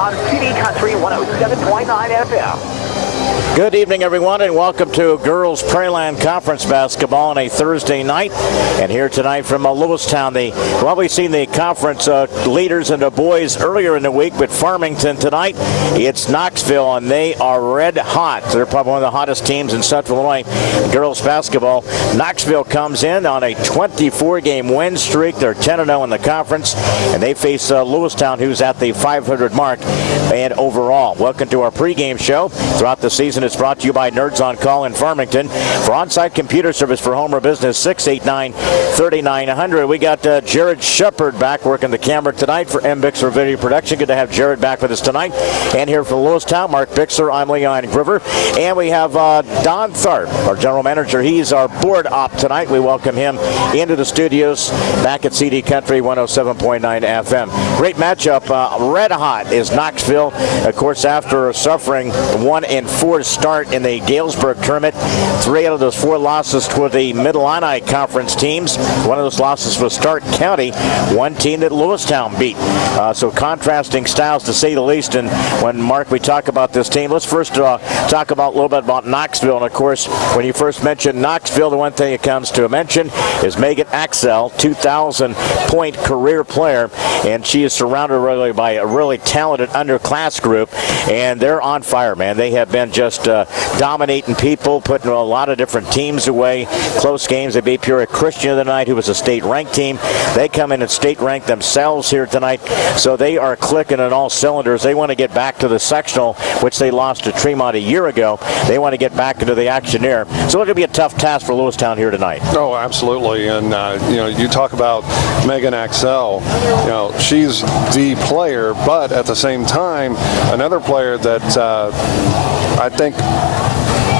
on CD Country 107.9 FM. Good evening, everyone, and welcome to Girls Prairieland Conference basketball on a Thursday night. And here tonight from Lewistown, we've seen the conference leaders and the boys earlier in the week, but Farmington tonight, it's Knoxville, and they are red hot. They're probably one of the hottest teams in Central Illinois girls basketball. Knoxville comes in on a 24-game win streak. They're 10-0 in the conference, and they face Lewistown, who's at the 500 mark and overall. Welcome to our pregame show. Throughout the season, it's brought to you by Nerds on Call in Farmington. For on-site computer service for home or business, 689-3900. We got Jared Shepard back working the camera tonight for M. Bixler Video Production. Good to have Jared back with us tonight. And here from Lewistown, Mark Bixler, I'm Leon Groover. And we have Don Tharp, our general manager. He's our board op tonight. We welcome him into the studios back at CD Country 107.9 FM. Great matchup. Red hot is Knoxville, of course, after suffering 1-4 start in the Galesburg tournament. 3 out of those 4 losses to the Mid-Illini Conference teams. One of those losses was Stark County, one team that Lewistown beat. So contrasting styles, to say the least. And when, Mark, we talk about this team, let's first talk about a little bit about Knoxville. And, of course, when you first mention Knoxville, the one thing that comes to mention is Megan Axel, 2,000-point career player. And she is surrounded really by a really talented underclass group. And they're on fire, man. They have been just dominating people, putting a lot of different teams away. Close games. They beat Peoria Christian tonight, who was a state-ranked team. They come in and state-ranked themselves here tonight, so they are clicking on all cylinders. They want to get back to the sectional, which they lost to Tremont a year ago. They want to get back into the action there. So it's going to be a tough task for Lewistown here tonight. Oh, absolutely. And, you talk about Megan Axel. She's the player, but at the same time, another player that I think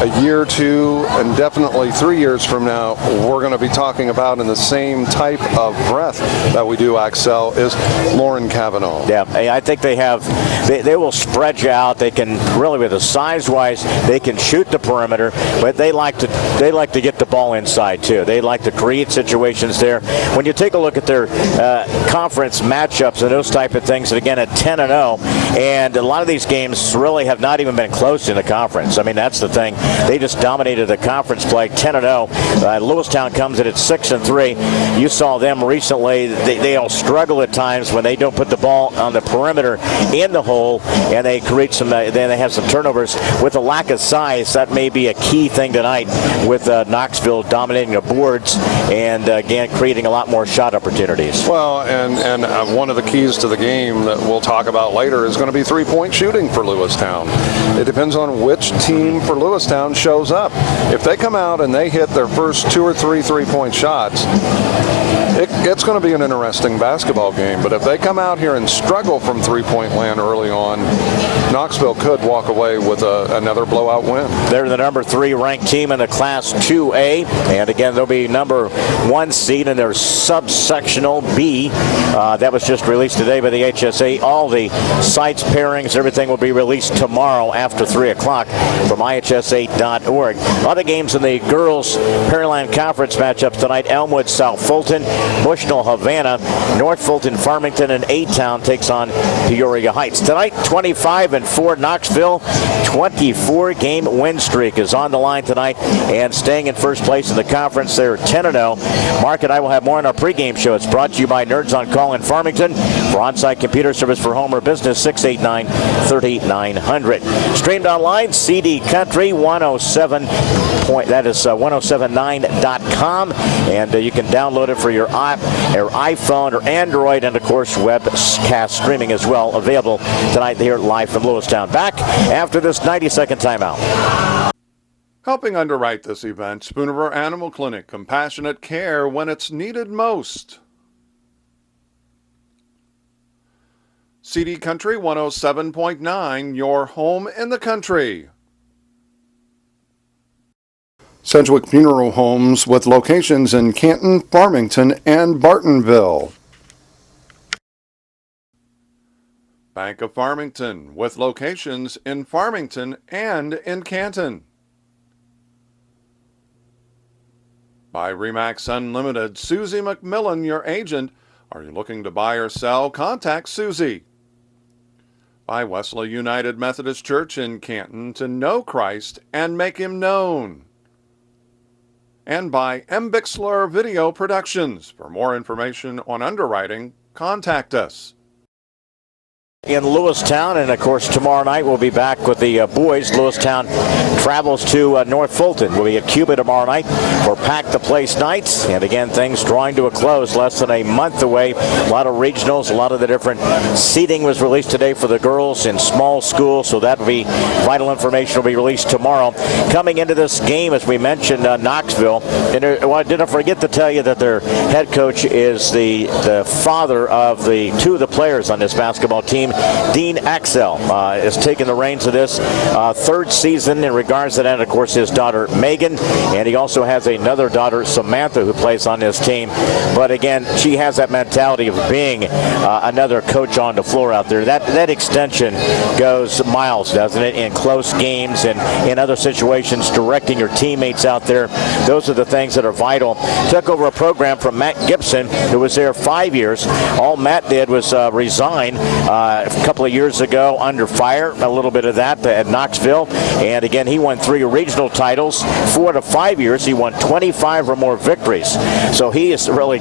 a year or two, and definitely 3 years from now, we're going to be talking about in the same type of breath that we do Axel is Lauren Cavanaugh. Yeah, I think they will spread you out. They can really, with the size-wise, they can shoot the perimeter, but they like to get the ball inside too. They like to create situations there. When you take a look at their conference matchups and those type of things, and again at 10-0, and a lot of these games really have not even been close in the conference. I mean, that's the thing. They just dominated the conference play, 10-0. Lewistown comes in at 6-3. You saw them recently. They all struggle at times when they don't put the ball on the perimeter in the hole, and they create some. Then they have some turnovers. With a lack of size, that may be a key thing tonight. With Knoxville dominating the boards and again creating a lot more shot opportunities. Well, and one of the keys to the game that we'll talk about later is going to be three-point shooting for Lewistown. It depends on which team for Lewistown shows up. If they come out and they hit their first 2 or 3 three-point shots, it's going to be an interesting basketball game. But if they come out here and struggle from three-point land early on, Knoxville could walk away with another blowout win. They're the number 3 ranked team in the Class 2A, and again they'll be number 1 seed in their subsectional B. That was just released today by the HSA. All the sites, pairings, everything will be released tomorrow after 3 o'clock from IHSA.org. Other games in the girls Prairieland Conference matchups tonight: Elmwood, South Fulton, Bushnell, Havana, North Fulton, Farmington, and A-Town takes on Peoria Heights. Tonight, 25-4 Knoxville, 24-game win streak is on the line tonight, and staying in first place in the conference. They're 10-0. Mark and I will have more on our pregame show. It's brought to you by Nerds on Call in Farmington. For on-site computer service for home or business, 689-3900. Streamed online, CD Country 1079.com, and you can download it for your iPhone or Android, and of course webcast streaming as well, available tonight here live from Lewistown. Back after this 90-second timeout. Helping underwrite this event, Spoon River Animal Clinic, compassionate care when it's needed most. CD Country 107.9, your home in the country. Sedgwick Funeral Homes with locations in Canton, Farmington, and Bartonville. Bank of Farmington with locations in Farmington and in Canton. By RE/MAX Unlimited, Susie McMillan, your agent. Are you looking to buy or sell? Contact Susie. by Wesley United Methodist Church in Canton to know Christ and make Him known. And by M. Bixler Video Productions. For more information on underwriting, contact us. In Lewistown, and of course tomorrow night we'll be back with the boys. Lewistown travels to North Fulton. We'll be at Cuba tomorrow night for Pack the Place nights, and again things drawing to a close, less than a month away. A lot of regionals, a lot of the different seating was released today for the girls in small schools, so that will be vital information will be released tomorrow. Coming into this game, as we mentioned, Knoxville, and I didn't forget to tell you that their head coach is the father of two of the players on this basketball team. Dean Axel is taking the reins of this third season in regards to that. Of course, his daughter Megan, and he also has another daughter, Samantha, who plays on this team. But again, she has that mentality of being another coach on the floor out there. That extension goes miles, doesn't it, in close games and in other situations, directing your teammates out there. Those are the things that are vital. Took over a program from Matt Gibson, who was there 5 years. All Matt did was resign a couple of years ago under fire, a little bit of that at Knoxville. And again, he won 3 regional titles. 4 to 5 years, he won 25 or more victories. So he is really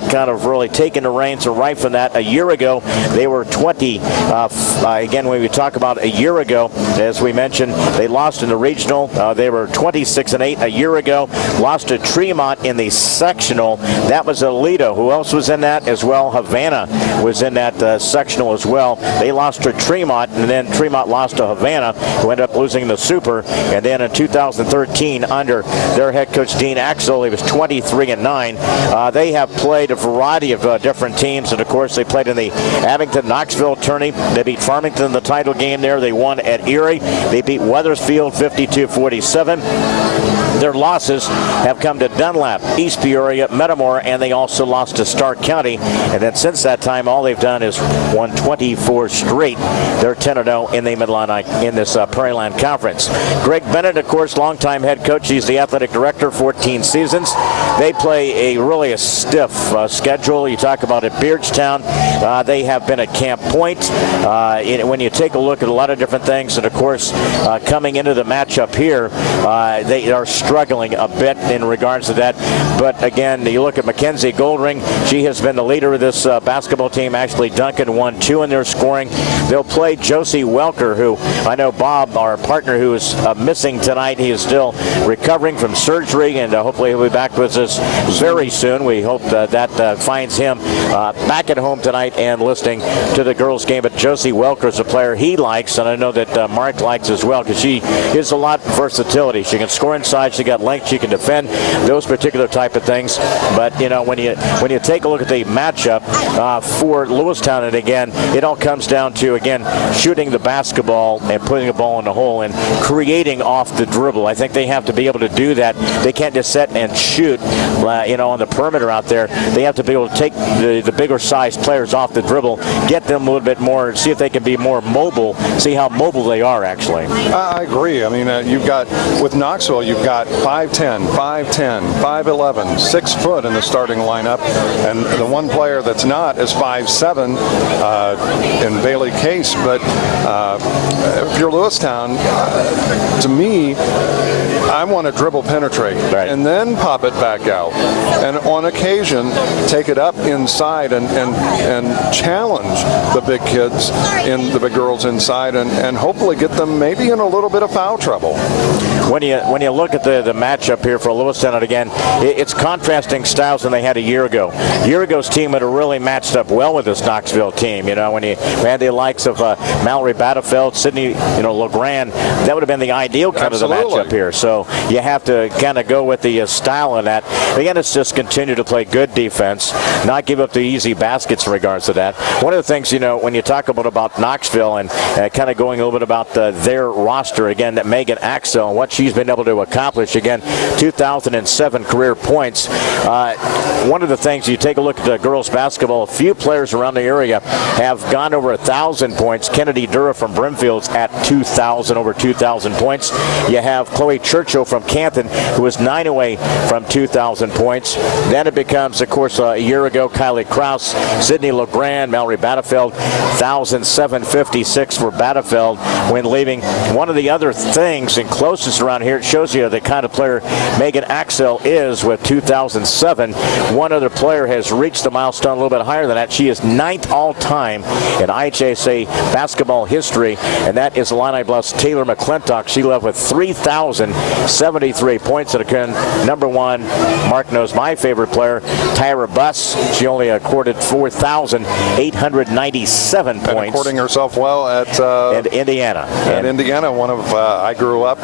taking the reins right from that. A year ago, they were 20. Again, when we talk about a year ago, as we mentioned, they lost in the regional. They were 26-8 a year ago. Lost to Tremont in the sectional. That was Alito. Who else was in that as well? Havana was in that sectional as well. They lost to Tremont, and then Tremont lost to Havana, who ended up losing the Super. And then in 2013, under their head coach Dean Axel, he was 23-9. They have played a variety of different teams, and of course they played in the Abington Knoxville tourney. They beat Farmington in the title game there. They won at Erie. They beat Wethersfield 52-47. Their losses have come to Dunlap, East Peoria, Metamora, and they also lost to Stark County. And then since that time, all they've done is won 24 straight. They're 10-0 in the Mid-Atlantic in this Prairieland Conference. Greg Bennett, of course, longtime head coach. He's the athletic director, 14 seasons. They play a stiff schedule. You talk about at Beardstown. They have been at Camp Point. When you take a look at a lot of different things, and of course, coming into the matchup here, they are struggling a bit in regards to that. But again, you look at Mackenzie Goldring. She has been the leader of this basketball team. Actually, Duncan won 2 in their scoring. They'll play Josie Welker, who I know Bob, our partner, who is missing tonight. He is still recovering from surgery, and hopefully he'll be back with us very soon. We hope that finds him back at home tonight and listening to the girls' game. But Josie Welker is a player he likes, and I know that Mark likes as well, because she is a lot of versatility. She can score inside. She got length. She can defend. Those particular type of things. But you know, when you take a look at the matchup for Lewistown, and again, it all comes down to shooting the basketball and putting the ball in the hole and creating off the dribble. I think they have to be able to do that. They can't just sit and shoot, on the perimeter out there. They have to be able to take the bigger sized players off the dribble, get them a little bit more, see if they can be more mobile, see how mobile they are actually. I agree. I mean, you've got, with Knoxville, you've got 5'10", 5'10", 5'11", 6 foot in the starting lineup, and the one player that's not is 5'7", in Bailey Case. But if you're Lewistown, to me, I want to dribble penetrate and then pop it back out, and on occasion take it up inside and challenge the big kids, the big girls inside, and hopefully get them maybe in a little bit of foul trouble. When you look at the matchup here for Lewistown, and again, it's contrasting styles than they had a year ago. A year ago's team would have really matched up well with this Knoxville team. When you had the likes of Mallory Battlefield, Sydney, LeGrand, that would have been the ideal kind of the matchup here. So you have to kind of go with the style of that. Again, it's just continue to play good defense, not give up the easy baskets in regards to that. One of the things, when you talk about Knoxville and kind of going a little bit about their roster, again, that Megan Axel and what she's been able to accomplish. Again, 2007 career points. One of the things, you take a look at the girls basketball, a few players around the area have gone over 1,000 points. Kennedy Dura from Brimfield's at 2,000, over 2,000 points. You have Chloe Churchill from Canton, who is 9 away from 2,000 points. Then it becomes, of course, a year ago, Kylie Krause, Sydney LeGrand, Mallory Battlefield, 1,756 for Battlefield when leaving. One of the other things and closest around here, it shows you the kind of player Megan Axel is with 2007. One other player has reached the milestone a little bit higher than that. She is 9th all-time in IHSA basketball history, and that is Illini Bluff's Taylor McClintock. She left with 3,073 points. And again, number one, Mark knows my favorite player, Tyra Buss. She only accorded 4,897 points. And according herself well at Indiana. Indiana, I grew up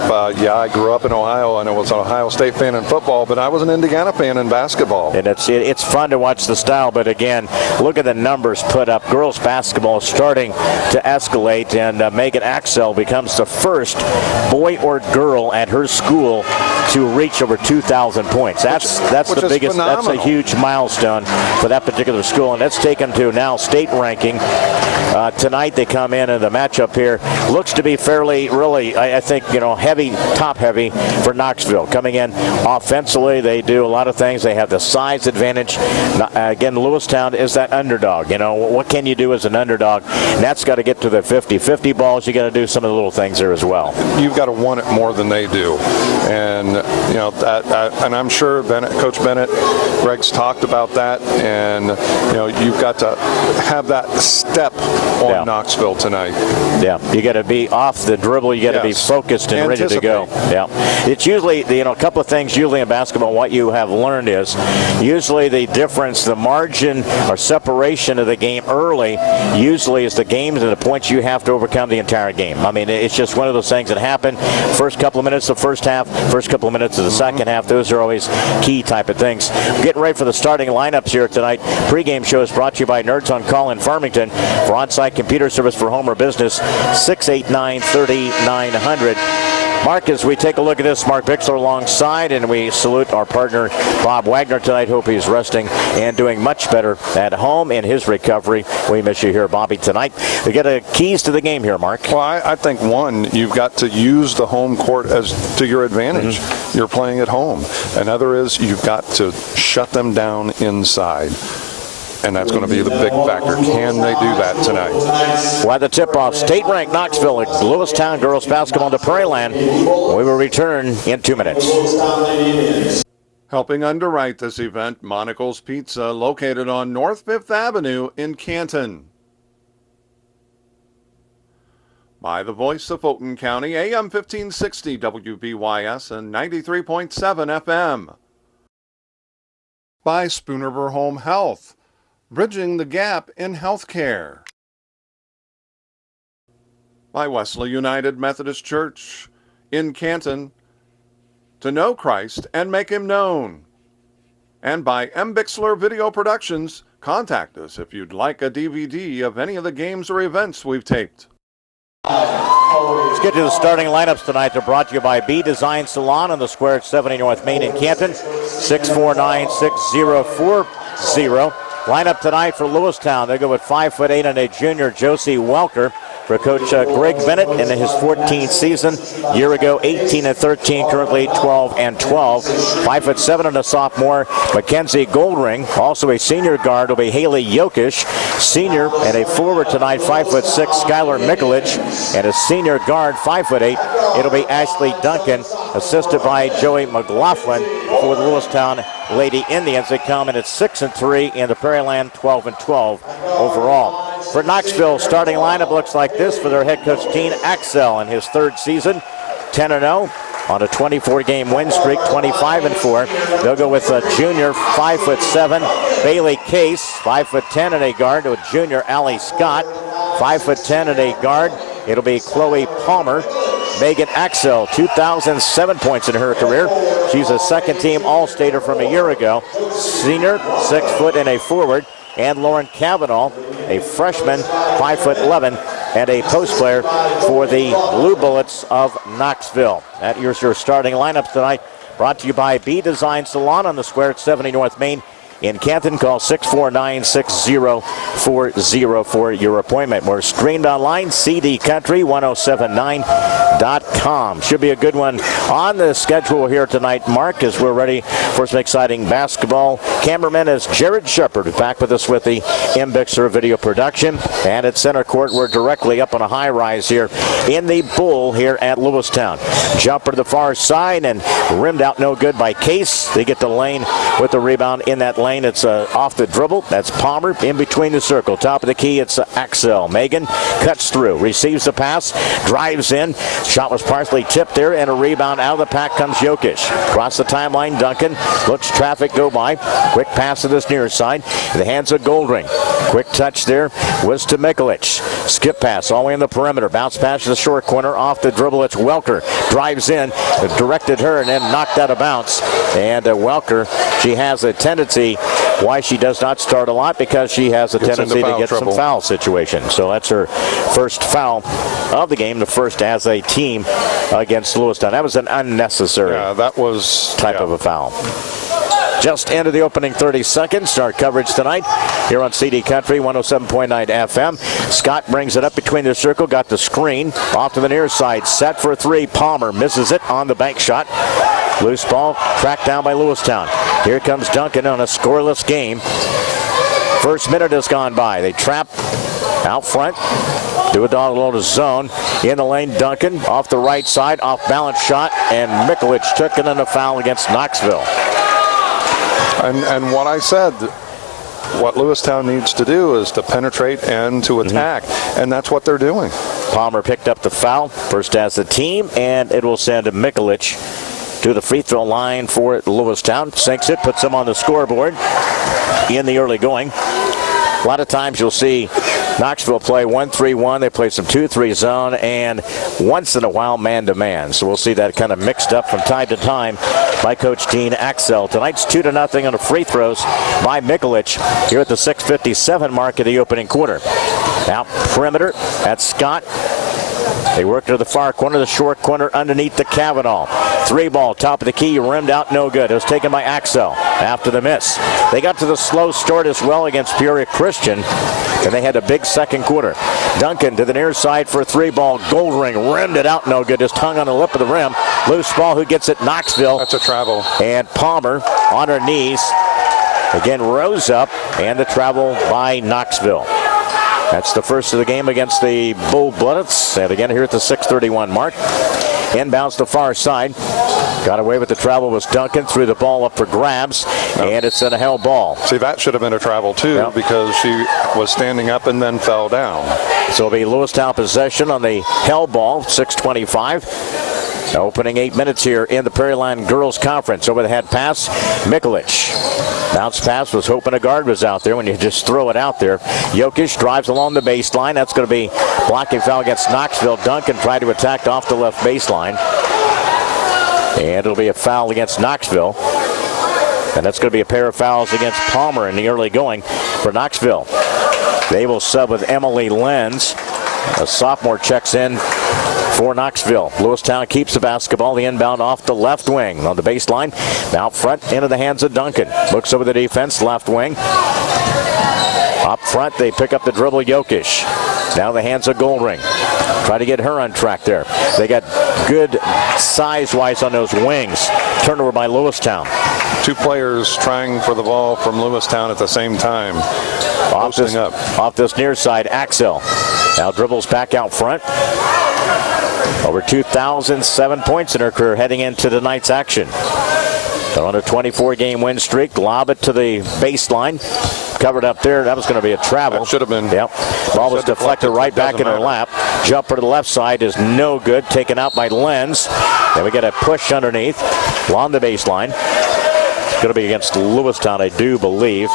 in Ohio, and I was an Ohio State fan in football, but I was an Indiana fan in basketball. And it's fun to watch the style, but again, look at the numbers put up. Girls basketball is starting to escalate, and Megan Axel becomes the first boy or girl at her school to reach over 2,000 points. That's the biggest. Phenomenal. That's a huge milestone for that particular school, and that's taken to now state ranking. Tonight they come in, and the matchup here looks to be fairly, really, I think, heavy, top heavy for Knoxville. Coming in offensively, they do a lot of things. They have the size advantage. Again, Lewistown is that underdog. What can you do as an underdog? And that's got to get to the 50-50 balls. You got to do some of the little things there as well. You've got to want it more than they do, and and I'm sure Coach Bennett, Greg's talked about that, and you've got to have that step on Knoxville tonight. Yeah, you got to be off the dribble. You got to be focused and ready to go. Yeah, it's usually a couple of things. Usually in basketball, what you have learned is usually the difference, the margin or separation of the game early, usually is the games and the points you have to overcome the entire game. I mean, it's just one of those things that happen. First couple of minutes of the first half, first couple of minutes of the second half. Those are always key type of things. Getting ready for the starting lineups here tonight. Pre-game show is brought to you by Nerds on Call in Farmington. For on-site computer service for home or business, 689-3900. Mark, as we take a look at this, Mark Bixler alongside, and we salute our partner, Bob Wagner, tonight. Hope he's resting and doing much better at home in his recovery. We miss you here, Bobby, tonight. We get the keys to the game here, Mark. Well, I think, one, you've got to use the home court as to your advantage. Mm-hmm. You're playing at home. Another is you've got to shut them down inside. And that's going to be the big factor. Can they do that tonight? Well, the tip-off, state-ranked Knoxville at Lewistown girls basketball to Prairieland. We will return in 2 minutes. Helping underwrite this event, Monocle's Pizza, located on North 5th Avenue in Canton. By the voice of Fulton County, AM 1560 WBYS and 93.7 FM. By Spoonerver Home Health, bridging the gap in healthcare. By Wesley United Methodist Church in Canton, to know Christ and make him known. And by M. Bixler Video Productions. Contact us if you'd like a DVD of any of the games or events we've taped. Let's get to the starting lineups tonight. They're brought to you by B Design Salon on the square at 70 North Main in Canton, 649-6040. Lineup tonight for Lewistown. They go with 5'8" and a junior, Josie Welker. For Coach Greg Bennett in his 14th season. Year ago, 18-13, currently 12-12. 5'7" and a sophomore, Mackenzie Goldring. Also a senior guard will be Haley Yokish. Senior and a forward tonight, 5'6", Skylar Mikulich. And a senior guard, 5'8". It'll be Ashley Duncan, assisted by Joey McLaughlin for the Lewistown Lady Indians. They come in at 6-3 in the Prairieland, 12-12 overall. For Knoxville, starting lineup looks like this for their head coach, Gene Axel, in his third season, 10-0 on a 24-game win streak, 25-4. They'll go with a junior, 5'7", Bailey Case, 5'10" and a guard, to a junior, Allie Scott, 5'10" and a guard. It'll be Chloe Palmer. Megan Axel, 2,007 points in her career. She's a second-team All-Stater from a year ago. Senior, 6 foot and a forward. And Lauren Cavanaugh, a freshman, 5'11", and a post player for the Blue Bullets of Knoxville. That here's your starting lineups tonight, brought to you by B Design Salon on the square at 70 North Main in Canton. Call 649-6040 for your appointment. We're streamed online, cdcountry1079.com. Should be a good one on the schedule here tonight, Mark, as we're ready for some exciting basketball. Cameraman is Jared Shepard, back with us with the M. Bixler video production. And at center court, we're directly up on a high rise here in the Bull here at Lewistown. Jumper to the far side and rimmed out no good by Case. They get the lane with the rebound in that lane. It's off the dribble. That's Palmer in between the circle. Top of the key, it's Axel. Megan cuts through, receives the pass, drives in. Shot was partially tipped there, and a rebound out of the pack comes Jokic. Across the timeline, Duncan looks traffic go by. Quick pass to this near side. In the hands of Goldring. Quick touch there was to Mikulich. Skip pass all the way in the perimeter. Bounce pass to the short corner. Off the dribble, it's Welker. Drives in, directed her, and then knocked out of bounds. And Welker, she has a tendency, why she does not start a lot, because she has a tendency to get some foul situations. So that's her first foul of the game, the first as a team against Lewistown. That was an unnecessary type of a foul. Just into the opening 30 seconds. Our coverage tonight here on CD Country 107.9 FM. Scott brings it up between the circle, got the screen. Off to the near side, set for three. Palmer misses it on the bank shot. Loose ball tracked down by Lewistown. Here comes Duncan on a scoreless game. First minute has gone by. They trap out front. Do a dog zone. In the lane, Duncan off the right side, off balance shot, and Mikulich took it in a foul against Knoxville. And what I said, what Lewistown needs to do is to penetrate and to attack, and that's what they're doing. Palmer picked up the foul, first as a team, and it will send Mikulich to the free throw line for Lewistown. Sinks it, puts them on the scoreboard in the early going. A lot of times you'll see Knoxville play 1-3-1. They play some 2-3 zone, and once in a while man-to-man. So we'll see that kind of mixed up from time to time by Coach Dean Axel. Tonight's 2-0 on the free throws by Mikulich here at the 6:57 mark of the opening quarter. Out perimeter, that's Scott. They work to the far corner, the short corner underneath the Kavanaugh. Three ball, top of the key, rimmed out, no good. It was taken by Axel after the miss. They got to the slow start as well against Peoria Christian, and they had a big second quarter. Duncan to the near side for a three ball. Goldring rimmed it out, no good. Just hung on the lip of the rim. Loose ball, who gets it? Knoxville. That's a travel. And Palmer on her knees. Again, rose up, and the travel by Knoxville. That's the first of the game against the Bull Bullets. And again here at the 6:31 mark. Inbounds the far side. Got away with the travel was Duncan. Threw the ball up for grabs. And it's in a held ball. See, that should have been a travel too, because she was standing up and then fell down. So it'll be Lewistown possession on the held ball. 6:25. Opening 8 minutes here in the Prairieland Girls Conference. Over the head pass, Mikulich. Bounce pass, was hoping a guard was out there when you just throw it out there. Jokic drives along the baseline. That's going to be blocking foul against Knoxville. Duncan tried to attack off the left baseline. And it'll be a foul against Knoxville. And that's going to be a pair of fouls against Palmer in the early going for Knoxville. They will sub with Emily Lenz. A sophomore checks in for Knoxville. Lewistown keeps the basketball. The inbound off the left wing on the baseline. Out front into the hands of Duncan. Looks over the defense, left wing. Up front, they pick up the dribble, Jokic. Now the hands of Goldring. Try to get her on track there. They got good size-wise on those wings. Turnover by Lewistown. Two players trying for the ball from Lewistown at the same time. Off this near side, Axel. Now dribbles back out front. Over 2,007 points in her career heading into tonight's action. They're on a 24-game win streak. Lob it to the baseline. Covered up there. That was going to be a travel. That should have been. Yep. Ball was deflected right back in her lap. Jumper to the left side is no good. Taken out by Lenz. Then we get a push underneath along the baseline. It's going to be against Lewistown, I do believe.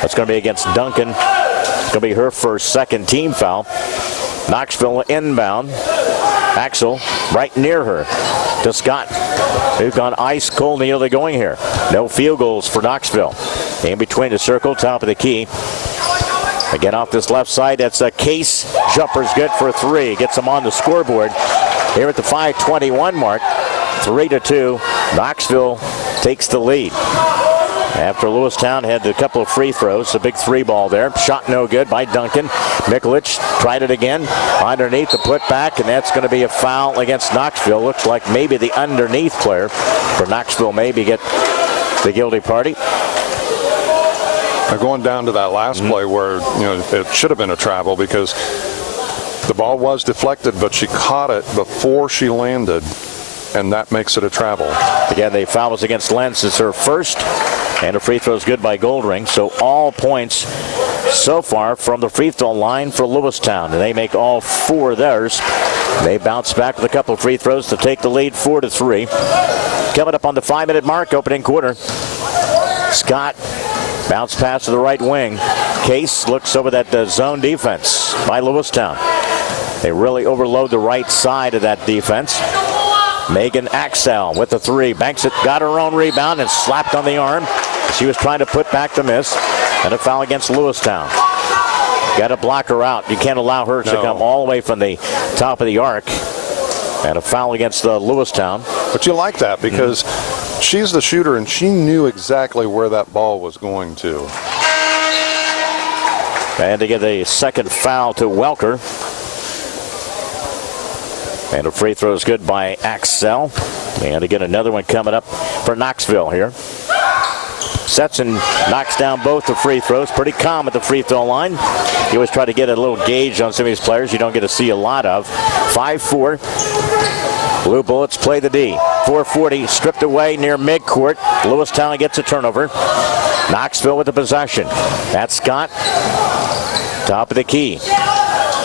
That's going to be against Duncan. It's going to be her first second team foul. Knoxville inbound. Axel right near her to Scott, who's gone ice cold nearly going here. No field goals for Knoxville. In between the circle, top of the key. Again, off this left side, that's a Case. Jumper's good for 3. Gets them on the scoreboard here at the 5:21 mark. 3-2. Knoxville takes the lead. After Lewistown had a couple of free throws, a big 3-ball there. Shot no good by Duncan. Mikulich tried it again. Underneath the putback, and that's going to be a foul against Knoxville. Looks like maybe the underneath player for Knoxville maybe get the guilty party. Going down to that last play where it should have been a travel because the ball was deflected, but she caught it before she landed, and that makes it a travel. Again, the foul was against Lenz. It's her first, and a free throw is good by Goldring. So all points so far from the free throw line for Lewistown, and they make all 4 of theirs. They bounce back with a couple of free throws to take the lead 4-3. Coming up on the 5-minute mark, opening quarter. Scott bounce pass to the right wing. Case looks over that zone defense by Lewistown. They really overload the right side of that defense. Megan Axel with the 3. Banks it, got her own rebound and slapped on the arm. She was trying to put back the miss. And a foul against Lewistown. Got to block her out. You can't allow her to come all the way from the top of the arc. And a foul against Lewistown. But you like that because she's the shooter and she knew exactly where that ball was going to. And to get a second foul to Welker. And a free throw is good by Axel. And to get another one coming up for Knoxville here. Setson knocks down both the free throws. Pretty calm at the free throw line. You always try to get a little gauge on some of these players you don't get to see a lot of. 5-4. Blue Bullets play the D. 4:40 stripped away near midcourt. Lewistown gets a turnover. Knoxville with the possession. That's Scott. Top of the key.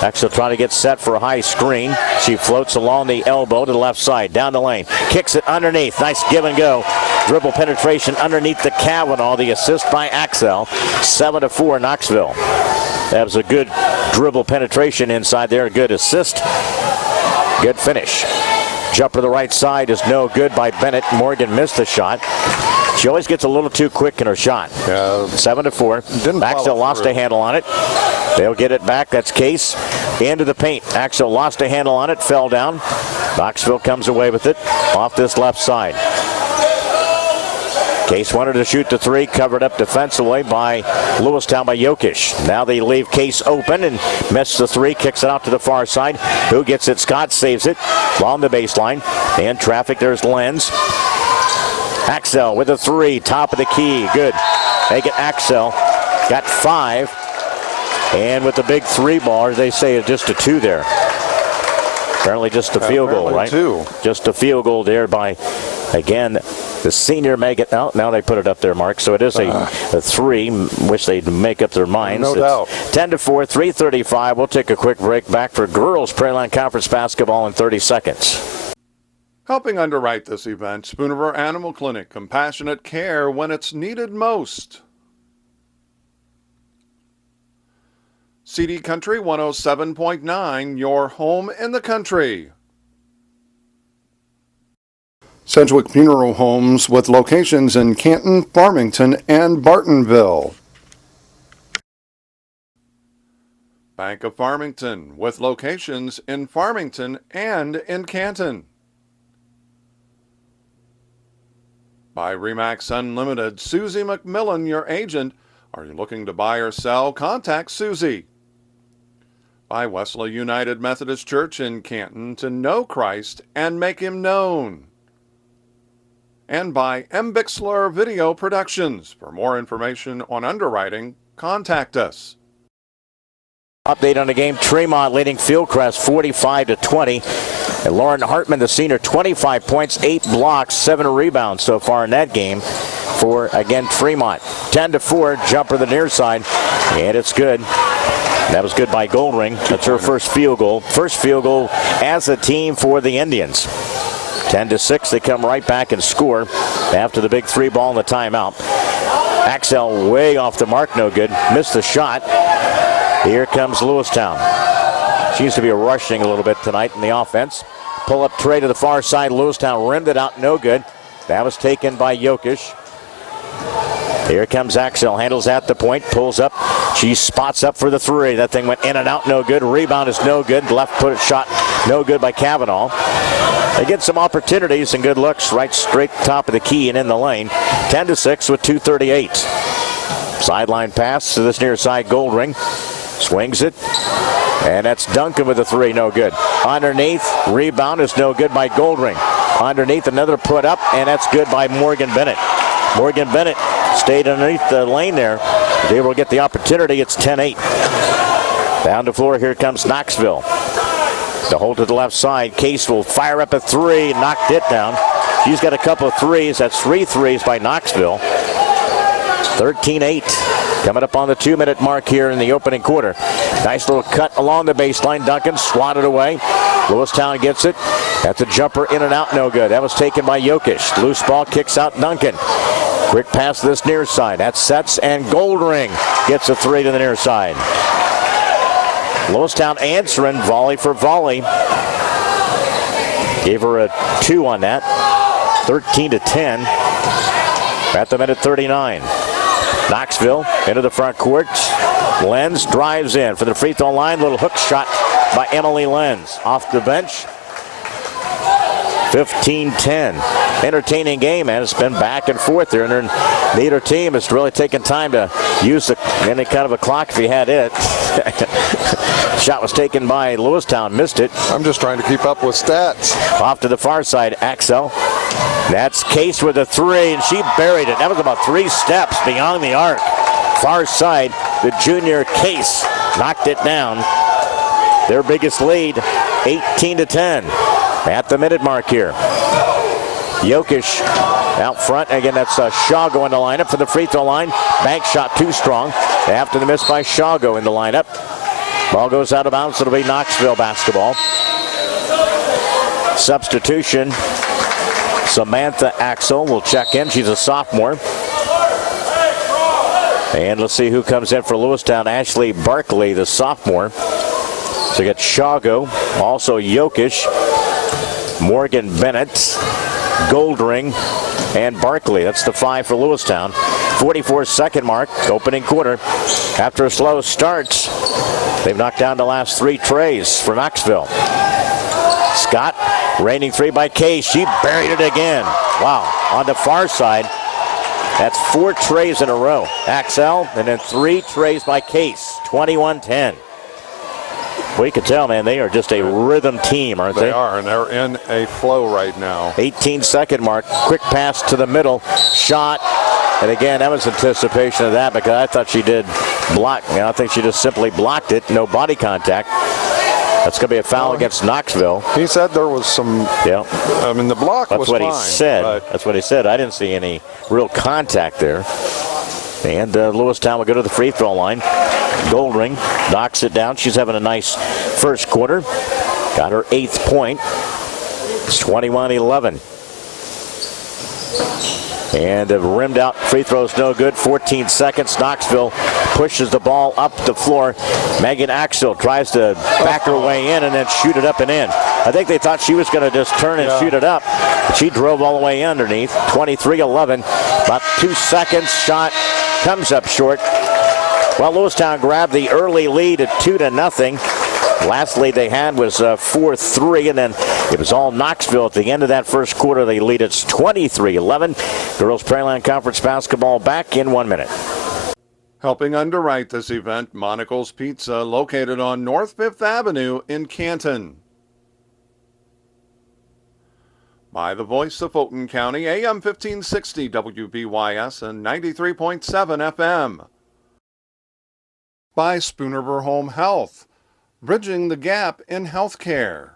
Axel trying to get set for a high screen. She floats along the elbow to the left side. Down the lane. Kicks it underneath. Nice give and go. Dribble penetration underneath the Kavanaugh. The assist by Axel. 7-4 Knoxville. That was a good dribble penetration inside there. A good assist. Good finish. Jumper to the right side is no good by Bennett. Morgan missed the shot. She always gets a little too quick in her shot. 7-4. Axel lost a handle on it. They'll get it back. That's Case. Into the paint. Axel lost a handle on it. Fell down. Knoxville comes away with it off this left side. Case wanted to shoot the 3. Covered up defensively by Lewistown by Jokic. Now they leave Case open and missed the 3. Kicks it out to the far side. Who gets it? Scott saves it along the baseline. And traffic. There's Lenz. Axel with a 3. Top of the key. Good. Make it Axel. Got 5. And with the big 3-ball, they say it's just a 2 there. Apparently just a field goal, right? 2. Just a field goal there by, again, the senior Megan. Oh, now they put it up there, Mark. So it is a 3, which they'd make up their minds. No doubt. 10-4, 3:35. We'll take a quick break. Back for girls Prairieland Conference basketball in 30 seconds. Helping underwrite this event, Spooniver Animal Clinic, compassionate care when it's needed most. CD Country 107.9, your home in the country. Sedgwick Funeral Homes with locations in Canton, Farmington, and Bartonville. Bank of Farmington with locations in Farmington and in Canton. By Remax Unlimited, Susie McMillan, your agent. Are you looking to buy or sell? Contact Susie. By Wesley United Methodist Church in Canton, to know Christ and make him known. And by M. Bixler Video Productions. For more information on underwriting, contact us. Update on the game. Tremont leading Fieldcrest 45-20. And Lauren Hartman, the senior, 25 points, 8 blocks, 7 rebounds so far in that game for, again, Tremont. 10-4, jumper the near side, and it's good. That was good by Goldring. That's her first field goal. First field goal as a team for the Indians. 10-6, they come right back and score after the big 3-ball in the timeout. Axel way off the mark, no good. Missed the shot. Here comes Lewistown. Seems to be rushing a little bit tonight in the offense. Pull up tray to the far side. Lewistown rimmed it out, no good. That was taken by Jokic. Here comes Axel, handles at the point, pulls up, She spots up for the three. That thing went in and out, no good. Rebound is no good. Left foot shot, no good by Kavanaugh. They get some opportunities and good looks right straight top of the key and in the lane. 10-6 with 2:38. Sideline pass to this near side Goldring. Swings it. And that's Duncan with a three, no good. Underneath, rebound is no good by Goldring. Underneath, another put up, and that's good by Morgan Bennett. Morgan Bennett stayed underneath the lane there. They will get the opportunity. It's 10-8. Down the floor, here comes Knoxville. The hold to the left side. Case will fire up a three, knocked it down. She's got a couple of threes. That's 3 threes by Knoxville. 13-8. Coming up on the 2-minute mark here in the opening quarter. Nice little cut along the baseline. Duncan swatted away. Lewistown gets it. That's a jumper in and out, no good. That was taken by Jokic. Loose ball kicks out Duncan. Quick pass to this near side. That sets, and Goldring gets a three to the near side. Lewistown answering volley for volley. Gave her a 2 on that. 13-10 at the minute 39. Knoxville into the front court. Lenz drives in for the free throw line. Little hook shot by Emily Lenz. Off the bench. 15-10. Entertaining game, and it's been back and forth there. And neither team has really taken time to use any kind of a clock if he had it. Shot was taken by Lewistown, missed it. I'm just trying to keep up with stats. Off to the far side, Axel. That's Case with a three, and she buried it. That was about 3 steps beyond the arc. Far side, the junior Case knocked it down. Their biggest lead, 18-10. At the minute mark here. Jokic out front. Again, that's Shaw going to line up for the free throw line. Bank shot too strong. After the miss by Shaw in the lineup. Ball goes out of bounds. It'll be Knoxville basketball. Substitution. Samantha Axel will check in. She's a sophomore. And let's see who comes in for Lewistown. Ashley Barkley, the sophomore. So you got Shago, also Jokic, Morgan Bennett, Goldring, and Barkley. That's the 5 for Lewistown. 44-second mark, opening quarter. After a slow start, they've knocked down the last 3 trays for Knoxville. Scott, raining 3 by Case. She buried it again. Wow, on the far side. That's 4 trays in a row. Axel, and then 3 trays by Case. 21-10. We can tell, man, they are just a rhythm team, aren't they? They are, and they're in a flow right now. 18-second mark. Quick pass to the middle. Shot. And again, that was anticipation of that because I thought she did block. I think she just simply blocked it. No body contact. That's going to be a foul against Knoxville. He said there was some. Yeah. I mean, the block was fine. That's what he said. That's what he said. I didn't see any real contact there. And Lewistown will go to the free throw line. Goldring knocks it down. She's having a nice first quarter. Got her 8th point. It's 21-11. And rimmed out free throws no good. 14 seconds. Knoxville pushes the ball up the floor. Megan Axel tries to back her way in and then shoot it up and in. I think they thought she was going to just turn and shoot it up. But she drove all the way underneath. 23-11. About 2 seconds. Shot comes up short. Well, Lewistown grabbed the early lead at 2-0. Last lead they had was 4-3, and then it was all Knoxville at the end of that first quarter. They lead it's 23-11. Girls Prairieland Conference basketball back in 1 minute. Helping underwrite this event, Monocle's Pizza, located on North 5th Avenue in Canton. By the voice of Fulton County, AM 1560 WBYS and 93.7 FM. By Spoonerver Home Health, bridging the gap in healthcare.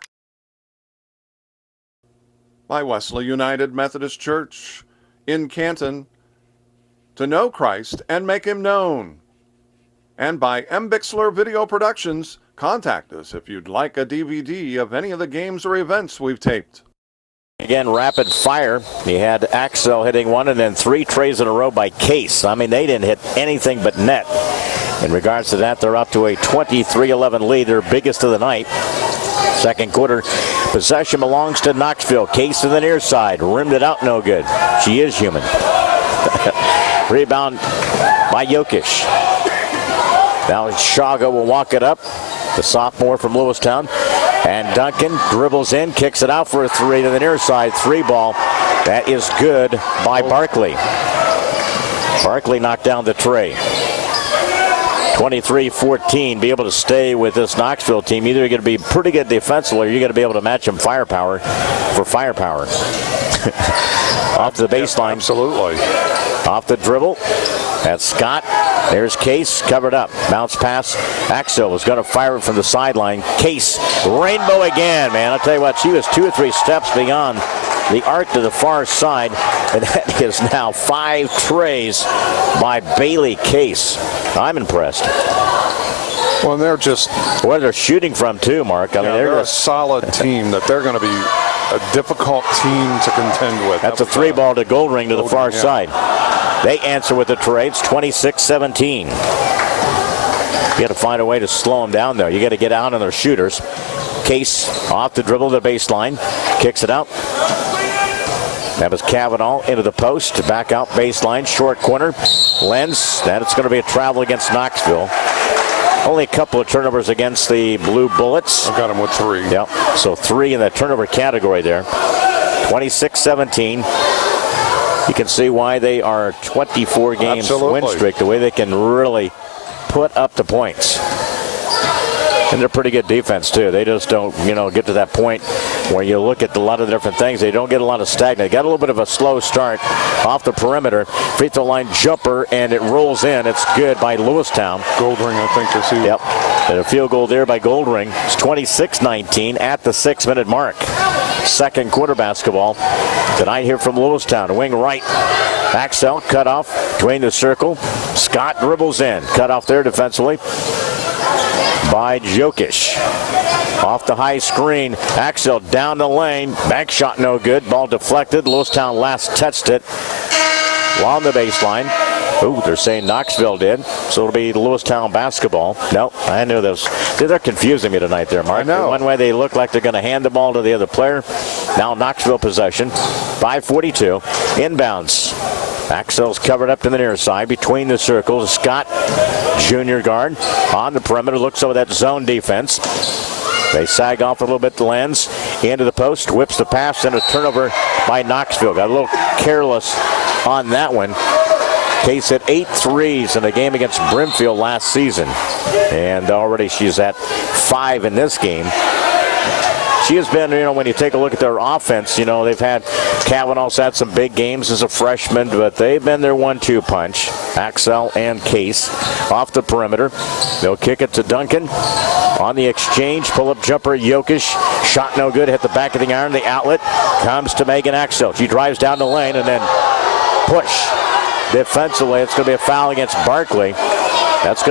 By Wesley United Methodist Church in Canton, to know Christ and make him known. And by M. Bixler Video Productions, contact us if you'd like a DVD of any of the games or events we've taped. Again, rapid fire. He had Axel hitting 1 and then 3 trays in a row by Case. I mean, they didn't hit anything but net. In regards to that, they're up to a 23-11 lead, their biggest of the night. Second quarter, possession belongs to Knoxville. Case to the near side, rimmed it out, no good. She is human. Rebound by Jokic. Now Shaga will walk it up, the sophomore from Lewistown. And Duncan dribbles in, kicks it out for a three to the near side. Three ball. That is good by Barkley. Barkley knocked down the tray. 23-14. Be able to stay with this Knoxville team. Either you're going to be pretty good defensively or you're going to be able to match them firepower for firepower. Off the baseline. Absolutely. Off the dribble. That's Scott. There's Case, covered up. Bounce pass. Axel was going to fire it from the sideline. Case, rainbow again, man. I'll tell you what, she was 2 or 3 steps beyond the arc to the far side. And that is now 5 trays by Bailey Case. I'm impressed. Well, they're just... Where they're shooting from, too, Mark. I mean, they're a solid team that they're going to be a difficult team to contend with. That's a 3-ball to Goldring to the far side. They answer with the tray. It's 26-17. You got to find a way to slow them down there. You got to get out on their shooters. Case off the dribble to the baseline. Kicks it out. That was Cavanaugh into the post. Back out baseline. Short corner. Lenz. Then it's going to be a travel against Knoxville. Only a couple of turnovers against the Blue Bullets. I've got them with 3. Yep. So 3 in the turnover category there. 26-17. You can see why they are 24 games win streak, the way they can really put up the points. And they're pretty good defense, too. They just don't, get to that point where you look at a lot of the different things. They don't get a lot of stagnant. They got a little bit of a slow start off the perimeter. Free throw line jumper, and it rolls in. It's good by Lewistown. Goldring, I think, is here. Yep. And a field goal there by Goldring. It's 26-19 at the 6-minute mark. Second quarter basketball tonight here from Lewistown. Wing right. Axel cut off between the circle. Scott dribbles in. Cut off there defensively by Jokic. Off the high screen. Axel down the lane. Back shot no good. Ball deflected. Lewistown last touched it along the baseline. Ooh, they're saying Knoxville did. So it'll be Lewistown basketball. No, I knew those. They're confusing me tonight there, Mark. I know. One way they look like they're going to hand the ball to the other player. Now Knoxville possession. 5:42. Inbounds. Axel's covered up to the near side between the circles. Scott, junior guard, on the perimeter. Looks over that zone defense. They sag off a little bit to Lenz. Into the post. Whips the pass and a turnover by Knoxville. Got a little careless on that one. Case hit 8 threes in a game against Brimfield last season. And already she's at 5 in this game. She has been, when you take a look at their offense, they've had, Cavanaugh's had some big games as a freshman, but they've been their 1-2 punch. Axel and Case off the perimeter. They'll kick it to Duncan. On the exchange, pull-up jumper, Jokic. Shot no good, hit the back of the iron. The outlet comes to Megan Axel. She drives down the lane and then push. Defensively, it's going to be a foul against Barkley. That's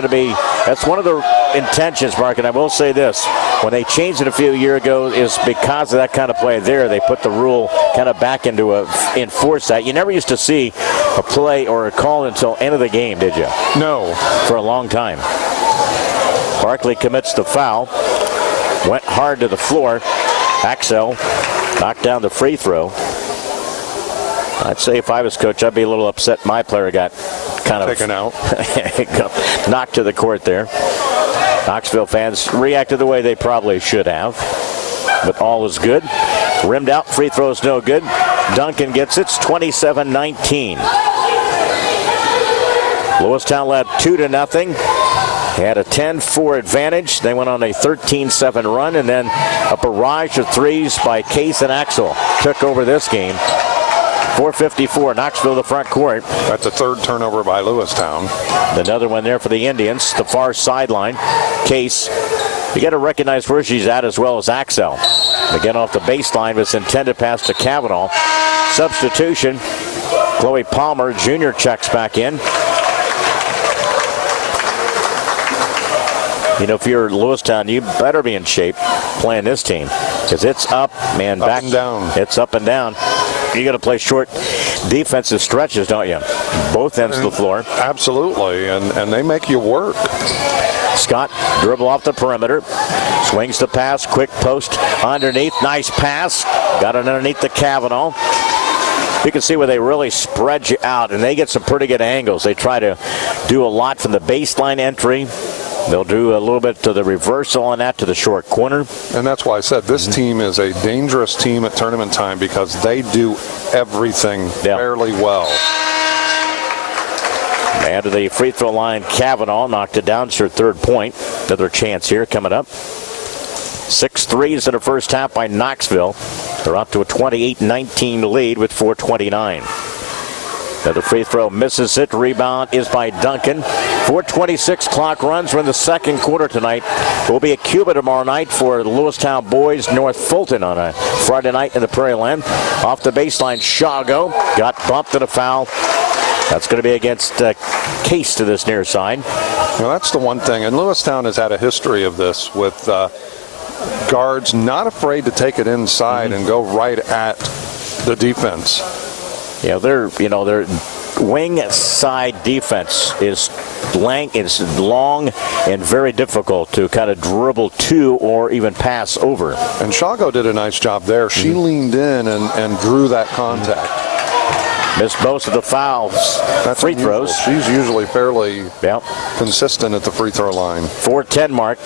one of the intentions, Mark, and I will say this. When they changed it a few years ago is because of that kind of play there. They put the rule kind of back into enforce that. You never used to see a play or a call until end of the game, did you? No. For a long time. Barkley commits the foul. Went hard to the floor. Axel knocked down the free throw. I'd say if I was coach, I'd be a little upset my player got kind of taken out. Knocked to the court there. Knoxville fans reacted the way they probably should have. But all is good. Rimmed out, free throws no good. Duncan gets it. It's 27-19. Lewistown led 2-0. They had a 10-4 advantage. They went on a 13-7 run, and then a barrage of threes by Case and Axel took over this game. 4:54, Knoxville the front court. That's a third turnover by Lewistown. Another one there for the Indians, the far sideline. Case, you got to recognize where she's at as well as Axel. Again, off the baseline, this intended pass to Cavanaugh. Substitution, Chloe Palmer, junior, checks back in. If you're Lewistown, you better be in shape playing this team because it's up, man, back and down. It's up and down. You got to play short defensive stretches, don't you? Both ends of the floor. Absolutely, and they make you work. Scott dribble off the perimeter, swings the pass, quick post underneath, nice pass, got it underneath the Cavanaugh. You can see where they really spread you out, and they get some pretty good angles. They try to do a lot from the baseline entry. They'll do a little bit to the reversal on that to the short corner. And that's why I said this team is a dangerous team at tournament time because they do everything fairly well. And to the free throw line, Kavanaugh knocked it down. It's her third point. Another chance here coming up. 6 threes in the first half by Knoxville. They're up to a 28-19 lead with 4:29. Another free throw misses it. Rebound is by Duncan. 4:26 clock runs. We're in the second quarter tonight. We'll be at Cuba tomorrow night for the Lewistown boys, North Fulton on a Friday night in the Prairieland. Off the baseline, Shago got bumped and a foul. That's going to be against Case to this near side. Well, that's the one thing. And Lewistown has had a history of this with guards not afraid to take it inside and go right at the defense. Yeah, their wing side defense is long and very difficult to kind of dribble to or even pass over. And Shago did a nice job there. She leaned in and drew that contact. Missed most of the fouls. That's free unusual. throws. She's usually fairly consistent at the free throw line. 4:10 mark.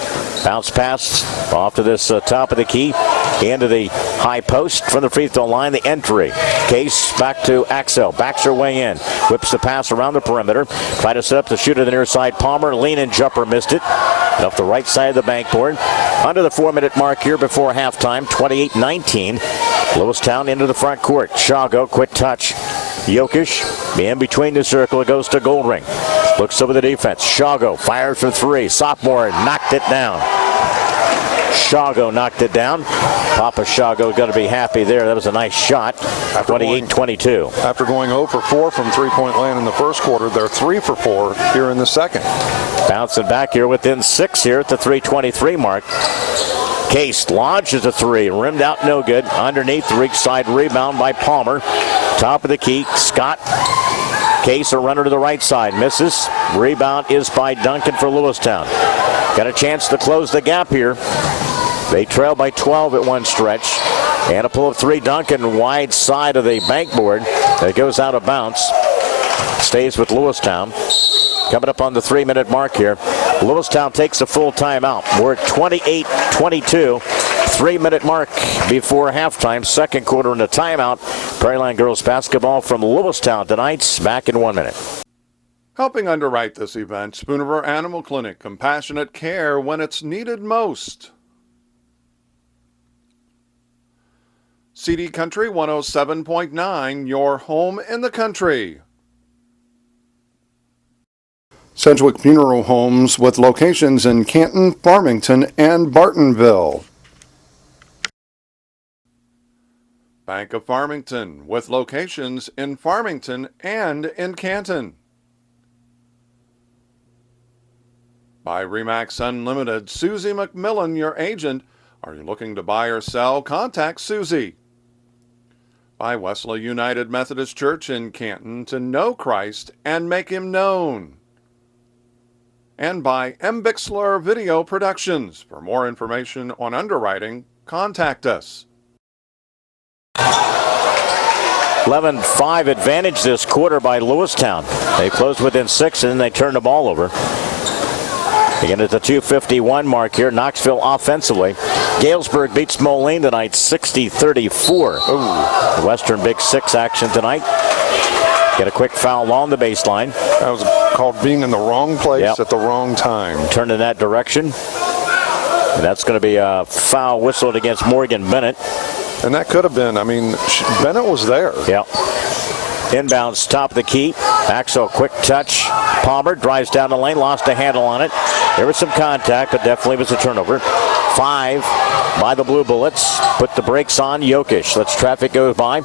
Bounce pass off to this top of the key. Into the high post from the free throw line. The entry. Case back to Axel. Backs her way in. Whips the pass around the perimeter. Try to set up the shooter to the near side. Palmer. Lean and jumper. Missed it. And off the right side of the backboard. Under the 4-minute mark here before halftime. 28-19. Lewistown into the front court. Shago. Quick touch. Jokic in between the circle. It goes to Goldring. Looks over the defense. Shago fires from 3. Sophomore knocked it down. Shago knocked it down. Papa Shago got to be happy there. That was a nice shot. 28-22. After going 0 for 4 from three-point land in the first quarter, they're 3 for 4 here in the second. Bouncing back here within 6 here at the 3:23 mark. Case launches a 3. Rimmed out, no good. Underneath, the weak side rebound by Palmer. Top of the key, Scott. Case, a runner to the right side. Misses. Rebound is by Duncan for Lewistown. Got a chance to close the gap here. They trail by 12 at one stretch. And a pull of 3. Duncan, wide side of the bankboard. That goes out of bounds. Stays with Lewistown. Coming up on the 3-minute mark here. Lewistown takes a full timeout. We're at 28-22. 3-minute mark before halftime. Second quarter in the timeout. Prairieland girls basketball from Lewistown tonight. Back in 1 minute. Helping underwrite this event, Spooniver Animal Clinic. Compassionate care when it's needed most. CD Country 107.9, your home in the country. Sedgwick Funeral Homes with locations in Canton, Farmington, and Bartonville. Bank of Farmington with locations in Farmington and in Canton. By Remax Unlimited, Susie McMillan, your agent. Are you looking to buy or sell? Contact Susie. By Wesley United Methodist Church in Canton, to know Christ and make him known. And by M. Bixler Video Productions. For more information on underwriting, contact us. 11-5 advantage this quarter by Lewistown. They closed within 6 and then they turned the ball over. Again at the 2:51 mark here, Knoxville offensively. Galesburg beats Moline tonight 60-34. The Western Big Six action tonight. Get a quick foul on the baseline. That was called being in the wrong place at the wrong time. Turned in that direction. And that's going to be a foul whistled against Morgan Bennett. And that could have been, Bennett was there. Yeah. Inbounds, top of the key. Axel, quick touch. Palmer drives down the lane, lost a handle on it. There was some contact, but definitely was a turnover. 5 by the Blue Bullets. Put the brakes on Jokic. Let's traffic goes by.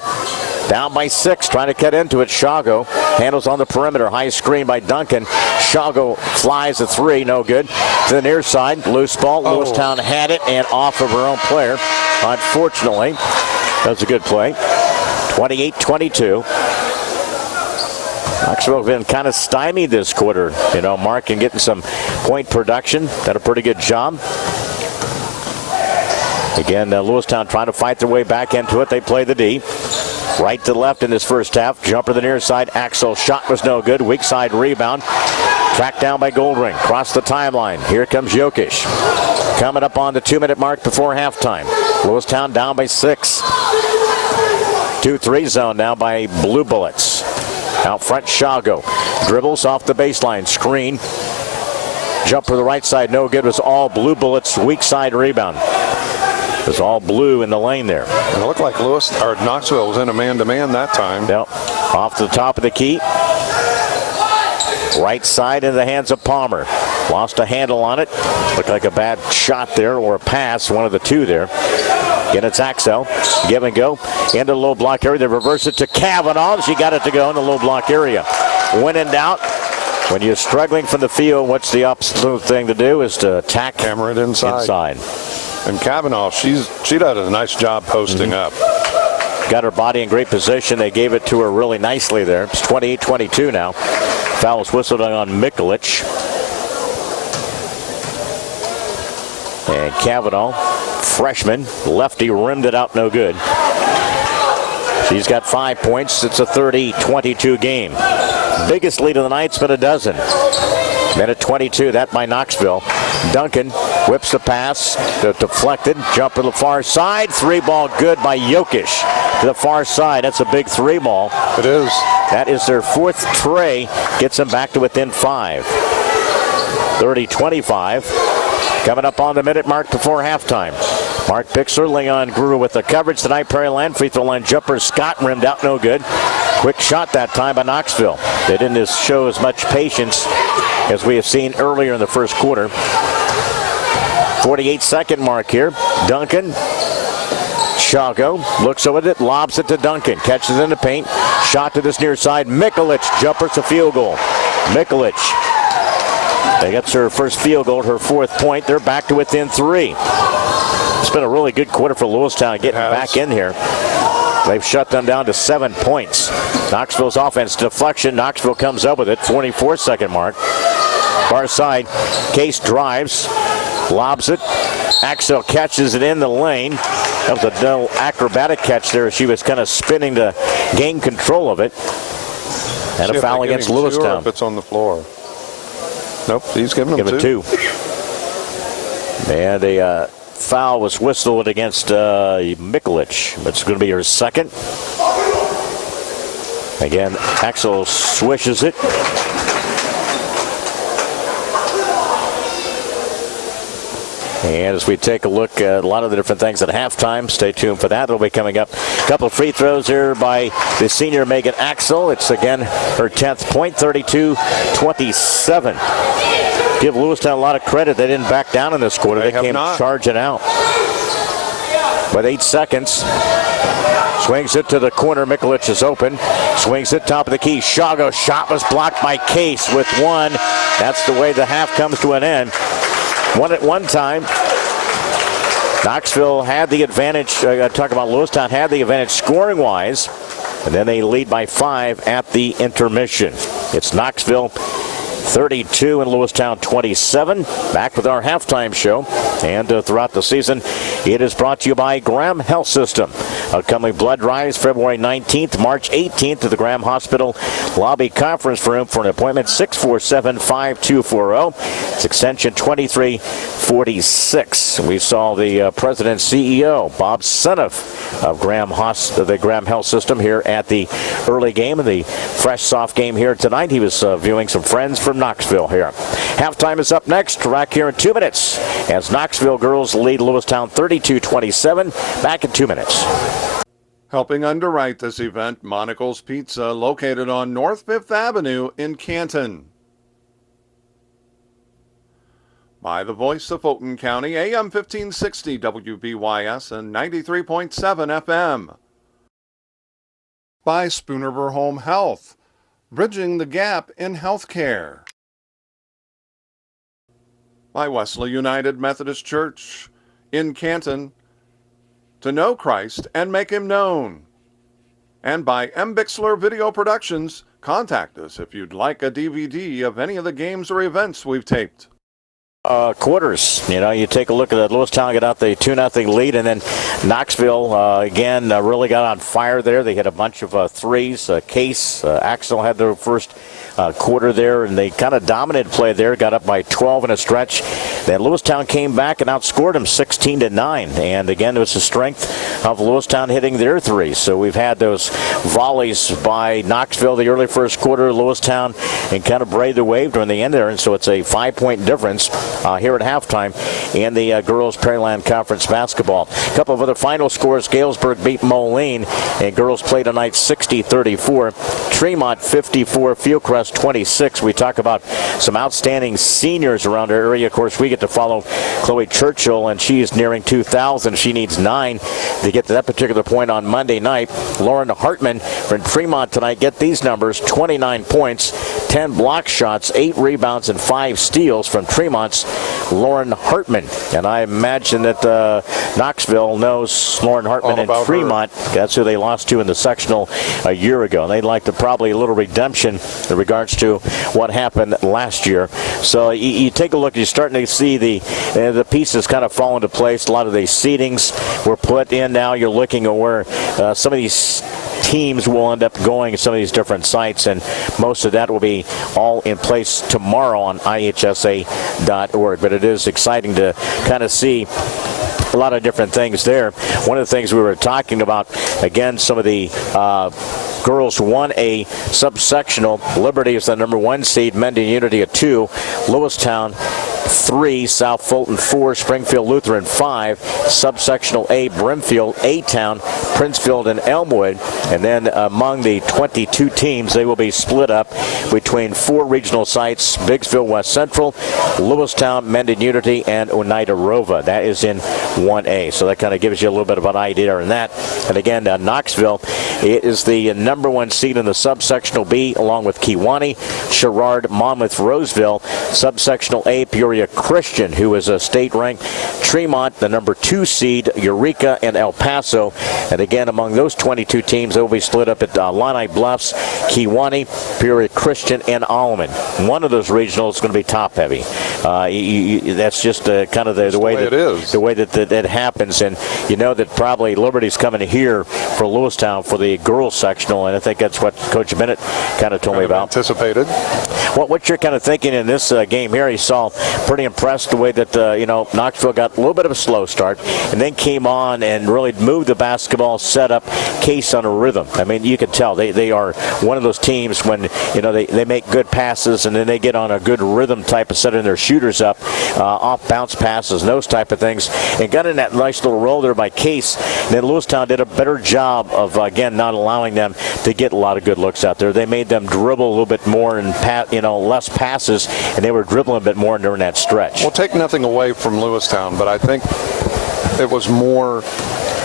Down by 6, trying to cut into it. Shago handles on the perimeter. High screen by Duncan. Shago flies a 3, no good. To the near side, loose ball. Lewistown had it and off of her own player. Unfortunately, that was a good play. 28-22. Knoxville been kind of stymied this quarter. Mark and getting some point production. Done a pretty good job. Again, Lewistown trying to fight their way back into it. They play the D. Right to left in this first half. Jumper to the near side. Axel shot was no good. Weak side rebound. Tracked down by Goldring. Across the timeline. Here comes Jokic. Coming up on the 2-minute mark before halftime. Lewistown down by 6. 2-3 zone now by Blue Bullets. Out front, Shago. Dribbles off the baseline. Screen. Jump for the right side. No good. It was all Blue Bullets. Weak side rebound. It was all blue in the lane there. And it looked like Knoxville was in a man-to-man that time. Yep. Off to the top of the key. Right side in the hands of Palmer. Lost a handle on it. Looked like a bad shot there or a pass. One of the two there. Again, it's Axel. Give and go. Into the low block area. They reverse it to Kavanaugh. She got it to go in the low block area. When in doubt, when you're struggling from the field, what's the absolute thing to do is to attack. Hammer it inside. And Kavanaugh, she did a nice job posting up. Got her body in great position. They gave it to her really nicely there. It's 28-22 now. Foul was whistled on Mikulich. And Kavanaugh, freshman, lefty, rimmed it out no good. She's got 5 points. It's a 30-22 game. Biggest lead of the night's been a dozen. Minute 22, that by Knoxville. Duncan whips the pass, deflected, jump to the far side. 3-ball good by Jokic to the far side. That's a big 3-ball. It is. That is their 4th tray. Gets them back to within 5. 30-25. Coming up on the minute mark before halftime. Mark Bixler, Leon Groover with the coverage tonight. Prairieland free throw line jumper. Scott rimmed out no good. Quick shot that time by Knoxville. They didn't show as much patience as we have seen earlier in the first quarter. 48-second mark here. Duncan. Shago looks over it, lobs it to Duncan. Catches in the paint. Shot to this near side. Mikulich jumpers a field goal. Mikulich. They gets her first field goal, her 4th point. They're back to within 3. It's been a really good quarter for Lewistown getting back in here. They've shut them down to 7 points. Knoxville's offense deflection. Knoxville comes up with it. 44-second mark. Far side. Case drives. Lobs it. Axel catches it in the lane. That was a little acrobatic catch there. She was kind of spinning to gain control of it. And a foul against Lewistown. If it's on the floor. Nope, he's giving them two. And a foul was whistled against Mikulich. It's going to be her 2nd. Again, Axel swishes it. And as we take a look at a lot of the different things at halftime, stay tuned for that. It'll be coming up. A couple of free throws here by the senior Megan Axel. It's again her 10th point, 32-27. Give Lewistown a lot of credit. They didn't back down in this quarter. They came charging out. With 8 seconds. Swings it to the corner. Mikulich is open. Swings it top of the key. Shago shot was blocked by Case with 1. That's the way the half comes to an end. One at one time. Knoxville had the advantage. Talk about Lewistown had the advantage scoring-wise. And then they lead by 5 at the intermission. It's Knoxville 32 and Lewistown 27. Back with our halftime show. And throughout the season, it is brought to you by Graham Health System. Upcoming blood drives February 19th, March 18th to the Graham Hospital Lobby Conference Room for an appointment 647-5240. It's extension 2346. We saw the president CEO, Bob Seneff of the Graham Health System here at the early game and the fresh soft game here tonight. He was viewing some friends from Knoxville here. Halftime is up next. Back here in 2 minutes as Knoxville girls lead Lewistown 32-27. Back in 2 minutes. Helping underwrite this event, Monocle's Pizza, located on North 5th Avenue in Canton. By the voice of Fulton County, AM 1560 WBYS and 93.7 FM. By Spoonerver Home Health, bridging the gap in healthcare. By Wesley United Methodist Church in Canton, to know Christ and make him known. And by M. Bixler Video Productions, contact us if you'd like a DVD of any of the games or events we've taped. quarters. You take a look at that. Lewistown got out the 2-0 lead, and then Knoxville again really got on fire there. They hit a bunch of threes. Case, Axel had their first quarter there, and they kind of dominated play there. Got up by 12 in a stretch. Then Lewistown came back and outscored them 16-9. And again, it was the strength of Lewistown hitting their threes. So we've had those volleys by Knoxville the early first quarter, Lewistown, and kind of braid the wave during the end there. And so it's a 5-point difference here at halftime in the girls Prairieland Conference basketball. A couple of other final scores: Galesburg beat Moline, and girls play tonight 60-34. Tremont 54, Fieldcrest 26. We talk about some outstanding seniors around our area. Of course, we get to follow Chloe Churchill, and she's nearing 2,000. She needs 9 to get to that particular point on Monday night. Lauren Hartman from Tremont tonight, get these numbers: 29 points, 10 block shots, 8 rebounds, and 5 steals from Tremont's Lauren Hartman. And I imagine that Knoxville knows Lauren Hartman and Tremont. That's who they lost to in the sectional a year ago. And they'd like to probably a little redemption in regards to what happened last year. So you take a look, you're starting to see the pieces kind of fall into place. A lot of these seedings were put in now. You're looking at where some of these teams will end up going to some of these different sites, and most of that will be all in place tomorrow on ihsa.org. But it is exciting to kind of see a lot of different things there. One of the things we were talking about, again, some of the girls 1A subsectional. Liberty is the number 1 seed, Mendon Unity at 2, Lewistown 3, South Fulton 4, Springfield Lutheran 5, subsectional A, Brimfield, A-Town, Princefield, and Elmwood. And then among the 22 teams, they will be split up between 4 regional sites: Biggsville West Central, Lewistown, Mendon Unity, and Oneida Rova. That is in 1A. So that kind of gives you a little bit of an idea on that. And again, Knoxville is the number 1 seed in the subsectional B, along with Kewanee, Sherrard, Monmouth, Roseville. Subsectional A, Peoria Christian, who is a state ranked. Tremont, the number 2 seed, Eureka, and El Paso. And again, among those 22 teams, they will be split up at Illini Bluffs, Kewanee, Peoria Christian, and Alleman. One of those regionals is going to be top heavy. That's just kind of the way that it is. The way that happens. And you know that probably Liberty's coming here for Lewistown for the girls sectional, and I think that's what Coach Bennett kind of told me about. Anticipated. What you're kind of thinking in this game here? You saw pretty impressed the way that Knoxville got a little bit of a slow start and then came on and really moved the basketball, set up Case on a rhythm. I mean, you can tell they are one of those teams when they make good passes and then they get on a good rhythm type of setting their shooters up, off bounce passes, those type of things, and got in that nice little roll there by Case. And then Lewistown did a better job of again not allowing them to get a lot of good looks out there. They made them dribble a little bit more and less passes, and they were dribbling a bit more during that stretch. Well, take nothing away from Lewistown, but I think it was more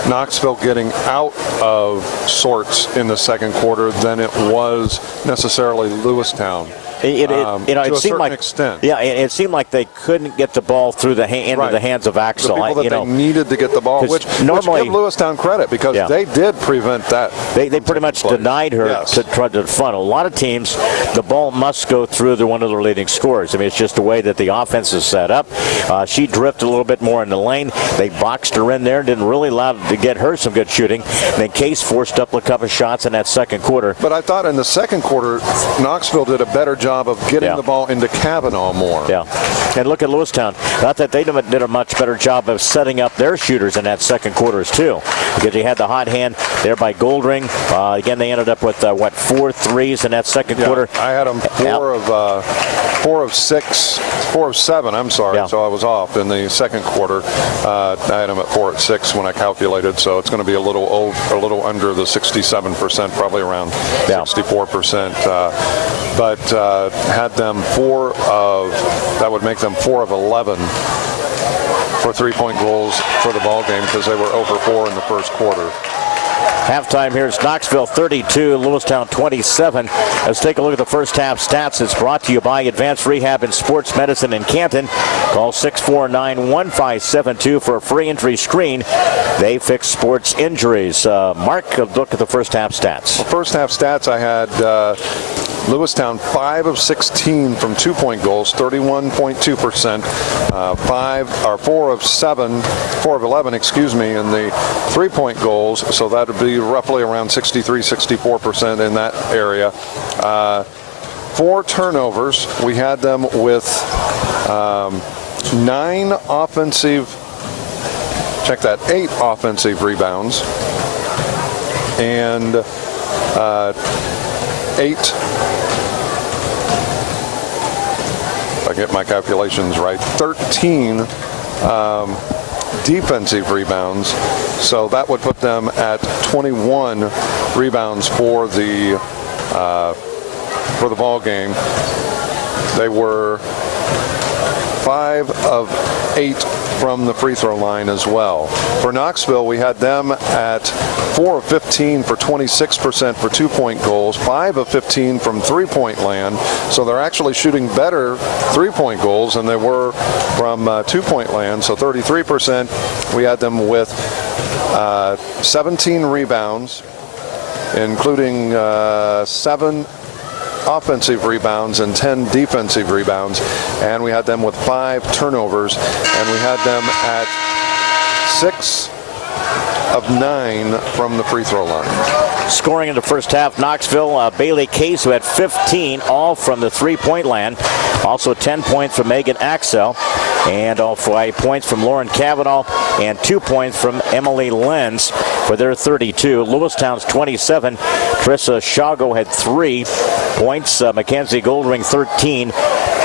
Knoxville getting out of sorts in the second quarter than it was necessarily Lewistown. It seemed like extent. Yeah, it seemed like they couldn't get the ball through the into the hands of Axel. The people that they needed to get the ball, which normally give Lewistown credit because they did prevent that. They pretty much denied her to try to funnel. A lot of teams, the ball must go through one of their leading scorers. I mean, it's just the way that the offense is set up. She drifted a little bit more in the lane. They boxed her in there, didn't really allow to get her some good shooting. And then Case forced up a couple of shots in that second quarter. But I thought in the second quarter, Knoxville did a better job of getting the ball into Kavanaugh more. Yeah, and look at Lewistown. Not that they did a much better job of setting up their shooters in that second quarter too, because you had the hot hand there by Goldring. Again, they ended up with 4 threes in that second quarter. I had them 4 of 7. I'm sorry, so I was off in the second quarter. I had them at 4 at 6 when I calculated, so it's going to be a little under the 67%, probably around 64%. But had them that would make them 4 of 11 for 3-point goals for the ball game because they were over 4 in the first quarter. Halftime here is Knoxville 32, Lewistown 27. Let's take a look at the first half stats. It's brought to you by Advanced Rehab and Sports Medicine in Canton. Call 649-1572 for a free injury screen. They fix sports injuries. Mark, look at the first half stats. Well, first half stats I had Lewistown 5 of 16 from 2-point goals, 31.2%. 4 of 11, excuse me, in the 3-point goals. So that would be roughly around 64% in that area. 4 turnovers. We had them with 8 offensive rebounds and 8, if I get my calculations right, 13 defensive rebounds. So that would put them at 21 rebounds for the ball game. They were 5 of 8 from the free throw line as well. For Knoxville, we had them at 4 of 15 for 26% for 2-point goals, 5 of 15 from 3-point land. So they're actually shooting better 3-point goals than they were from 2-point land. So 33%. We had them with 17 rebounds, including 7 offensive rebounds and 10 defensive rebounds, and we had them with 5 turnovers, and we had them at 6 of 9 from the free throw line. Scoring in the first half, Knoxville, Bailey Case, who had 15, all from the 3-point land. Also 10 points from Megan Axel, and all 5 points from Lauren Cavanaugh, and 2 points from Emily Lenz for their 32. Lewistown's 27. Trissa Shago had 3 points. Mackenzie Goldring 13.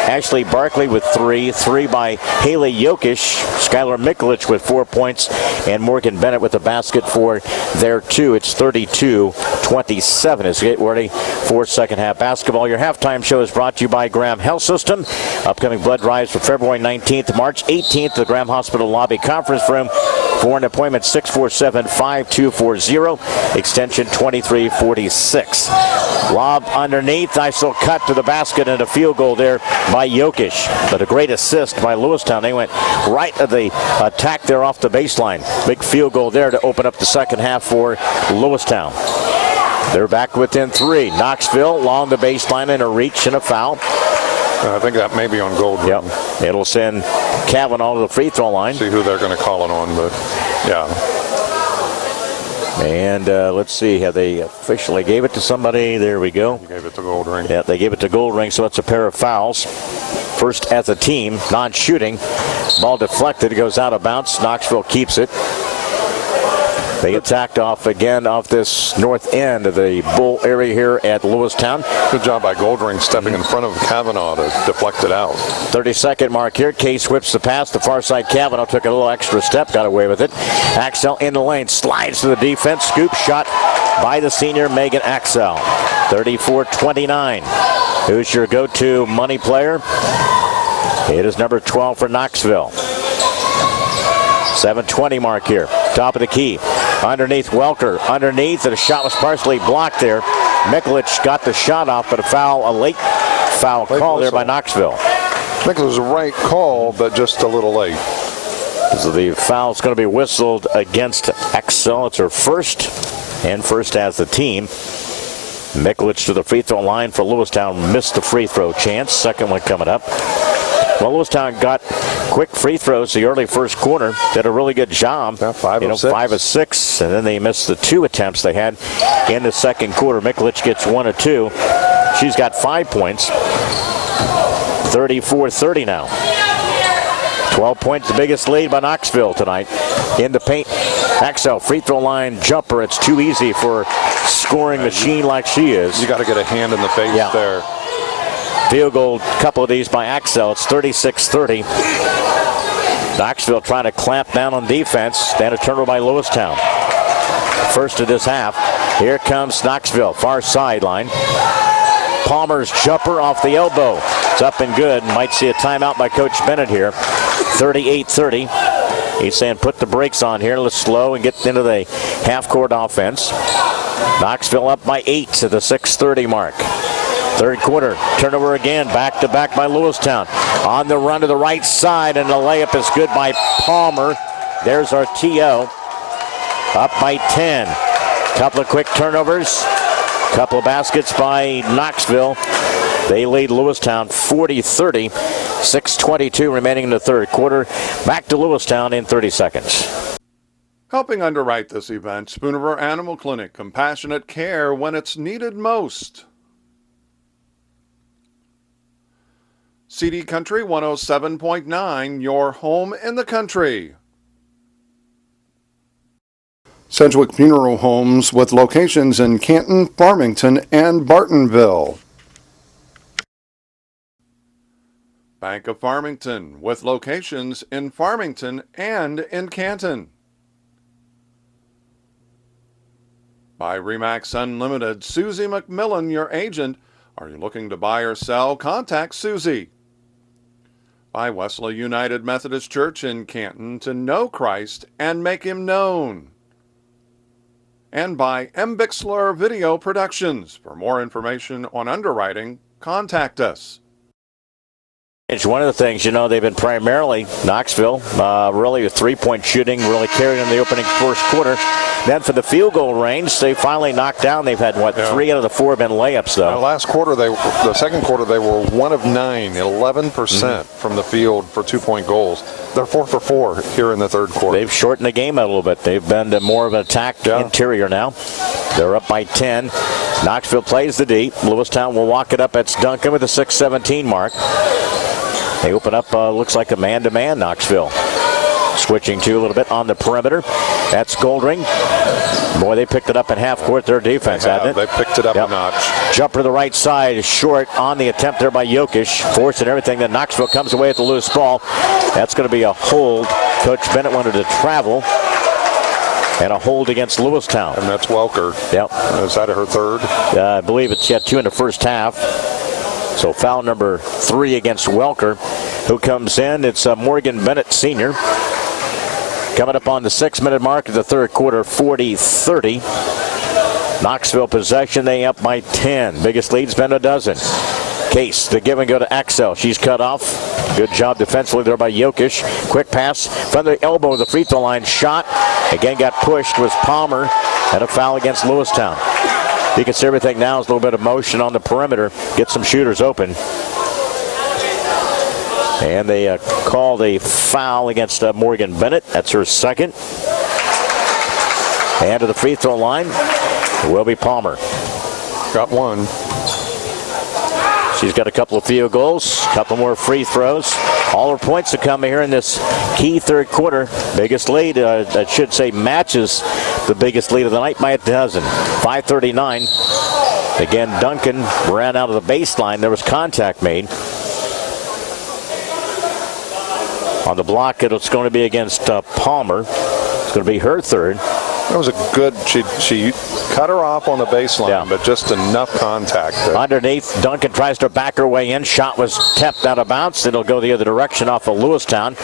Ashley Barkley with 3 by Haley Jokic. Skylar Mikulich with 4 points, and Morgan Bennett with a basket for their 2. It's 32-27 as we get ready for second half basketball. Your halftime show is brought to you by Graham Health System. Upcoming blood drives for February 19th, March 18th, the Graham Hospital Lobby Conference Room. For an appointment, 647-5240, extension 2346. Lob underneath, nice little cut to the basket, and a field goal there by Jokic. But a great assist by Lewistown. They went right at the attack there off the baseline. Big field goal there to open up the second half for Lewistown. They're back within 3. Knoxville along the baseline and a reach and a foul. I think that may be on Goldring. Yep. It'll send Cavanaugh to the free throw line. See who they're going to call it on, but yeah. And let's see, have they officially gave it to somebody? There we go. You gave it to Goldring. Yeah, they gave it to Goldring, so it's a pair of fouls. First as a team, non-shooting. Ball deflected, it goes out of bounds. Knoxville keeps it. They attacked off again off this north end of the bull area here at Lewistown. Good job by Goldring stepping in front of Cavanaugh to deflect it out. 30-second mark here. Case whips the pass. The far side Cavanaugh took a little extra step, got away with it. Axel in the lane, slides to the defense. Scoop shot by the senior Megan Axel. 34-29. Who's your go-to money player? It is number 12 for Knoxville. 7:20 mark here. Top of the key. Underneath Welker. Underneath, and the shot was partially blocked there. Mikulich got the shot off, but a late foul call there by Knoxville. I think it was a right call, but just a little late. So the foul's going to be whistled against Axel. It's her first, and first as the team. Mikulich to the free throw line for Lewistown. Missed the free throw chance. Second one coming up. Well, Lewistown got quick free throws the early first quarter. Did a really good job. 5 of 6. 5 of 6, and then they missed the 2 attempts they had in the second quarter. Mikulich gets 1 of 2. She's got 5 points. 34-30 now. 12 points, the biggest lead by Knoxville tonight. In the paint, Axel, free throw line jumper. It's too easy for scoring machine like she is. You got to get a hand in the face there. Field goal, couple of these by Axel. It's 36-30. Knoxville trying to clamp down on defense. Then a turnover by Lewistown. First of this half. Here comes Knoxville, far sideline. Palmer's jumper off the elbow. It's up and good. Might see a timeout by Coach Bennett here. 38-30. He's saying put the brakes on here. Let's slow and get into the half-court offense. Knoxville up by 8 to the 6:30 mark. Third quarter, turnover again, back-to-back by Lewistown. On the run to the right side, and the layup is good by Palmer. There's our TO. Up by 10. Couple of quick turnovers. Couple of baskets by Knoxville. They lead Lewistown 40-30. 6:22 remaining in the third quarter. Back to Lewistown in 30 seconds. Helping underwrite this event, Spoonerville Animal Clinic, compassionate care when it's needed most. CD Country 107.9, your home in the country. Sedgwick Funeral Homes with locations in Canton, Farmington, and Bartonville. Bank of Farmington with locations in Farmington and in Canton. By Remax Unlimited, Susie McMillan, your agent. Are you looking to buy or sell? Contact Susie. By Wesley United Methodist Church in Canton, to know Christ and make him known. And by Bixler Video Productions. For more information on underwriting, contact us. It's one of the things, they've been primarily, Knoxville, really a three-point shooting, really carried in the opening first quarter. Then for the field goal range, they finally knocked down. They've had, 3 out of the 4 have been layups, though. Last quarter, the second quarter, they were 1 of 9, 11% from the field for 2-point goals. They're 4 for 4 here in the third quarter. They've shortened the game out a little bit. They've been more of an attack interior now. They're up by 10. Knoxville plays the D. Lewistown will walk it up. That's Duncan with the 6:17 mark. They open up, looks like a man-to-man, Knoxville. Switching to a little bit on the perimeter. That's Goldring. Boy, they picked it up in half court, their defense, hasn't it? They picked it up a notch. Jumper to the right side, short on the attempt there by Jokic. Forcing everything. Then Knoxville comes away with the loose ball. That's going to be a hold. Coach Bennett wanted to travel. And a hold against Lewistown. And that's Welker. Yep. Is that her third? I believe it's 2 in the first half. So foul number 3 against Welker, who comes in. It's Morgan Bennett, senior. Coming up on the 6-minute mark of the third quarter, 40-30. Knoxville possession, they up by 10. Biggest lead's been a dozen. Case, the give and go to Axel. She's cut off. Good job defensively there by Jokic. Quick pass from the elbow of the free throw line. Shot. Again got pushed was Palmer. And a foul against Lewistown. You can see everything now is a little bit of motion on the perimeter. Get some shooters open. And they called a foul against Morgan Bennett. That's her second. And to the free throw line will be Palmer. Got one. She's got a couple of field goals, a couple more free throws. All her points to come here in this key third quarter. Biggest lead, I should say, matches the biggest lead of the night by a dozen. 5:39. Again, Duncan ran out of the baseline. There was contact made. On the block, it's going to be against Palmer. It's going to be her third. That was a good, she cut her off on the baseline, but just enough contact there. Underneath, Duncan tries to back her way in. Shot was tapped out of bounds. It'll go the other direction off of Lewistown.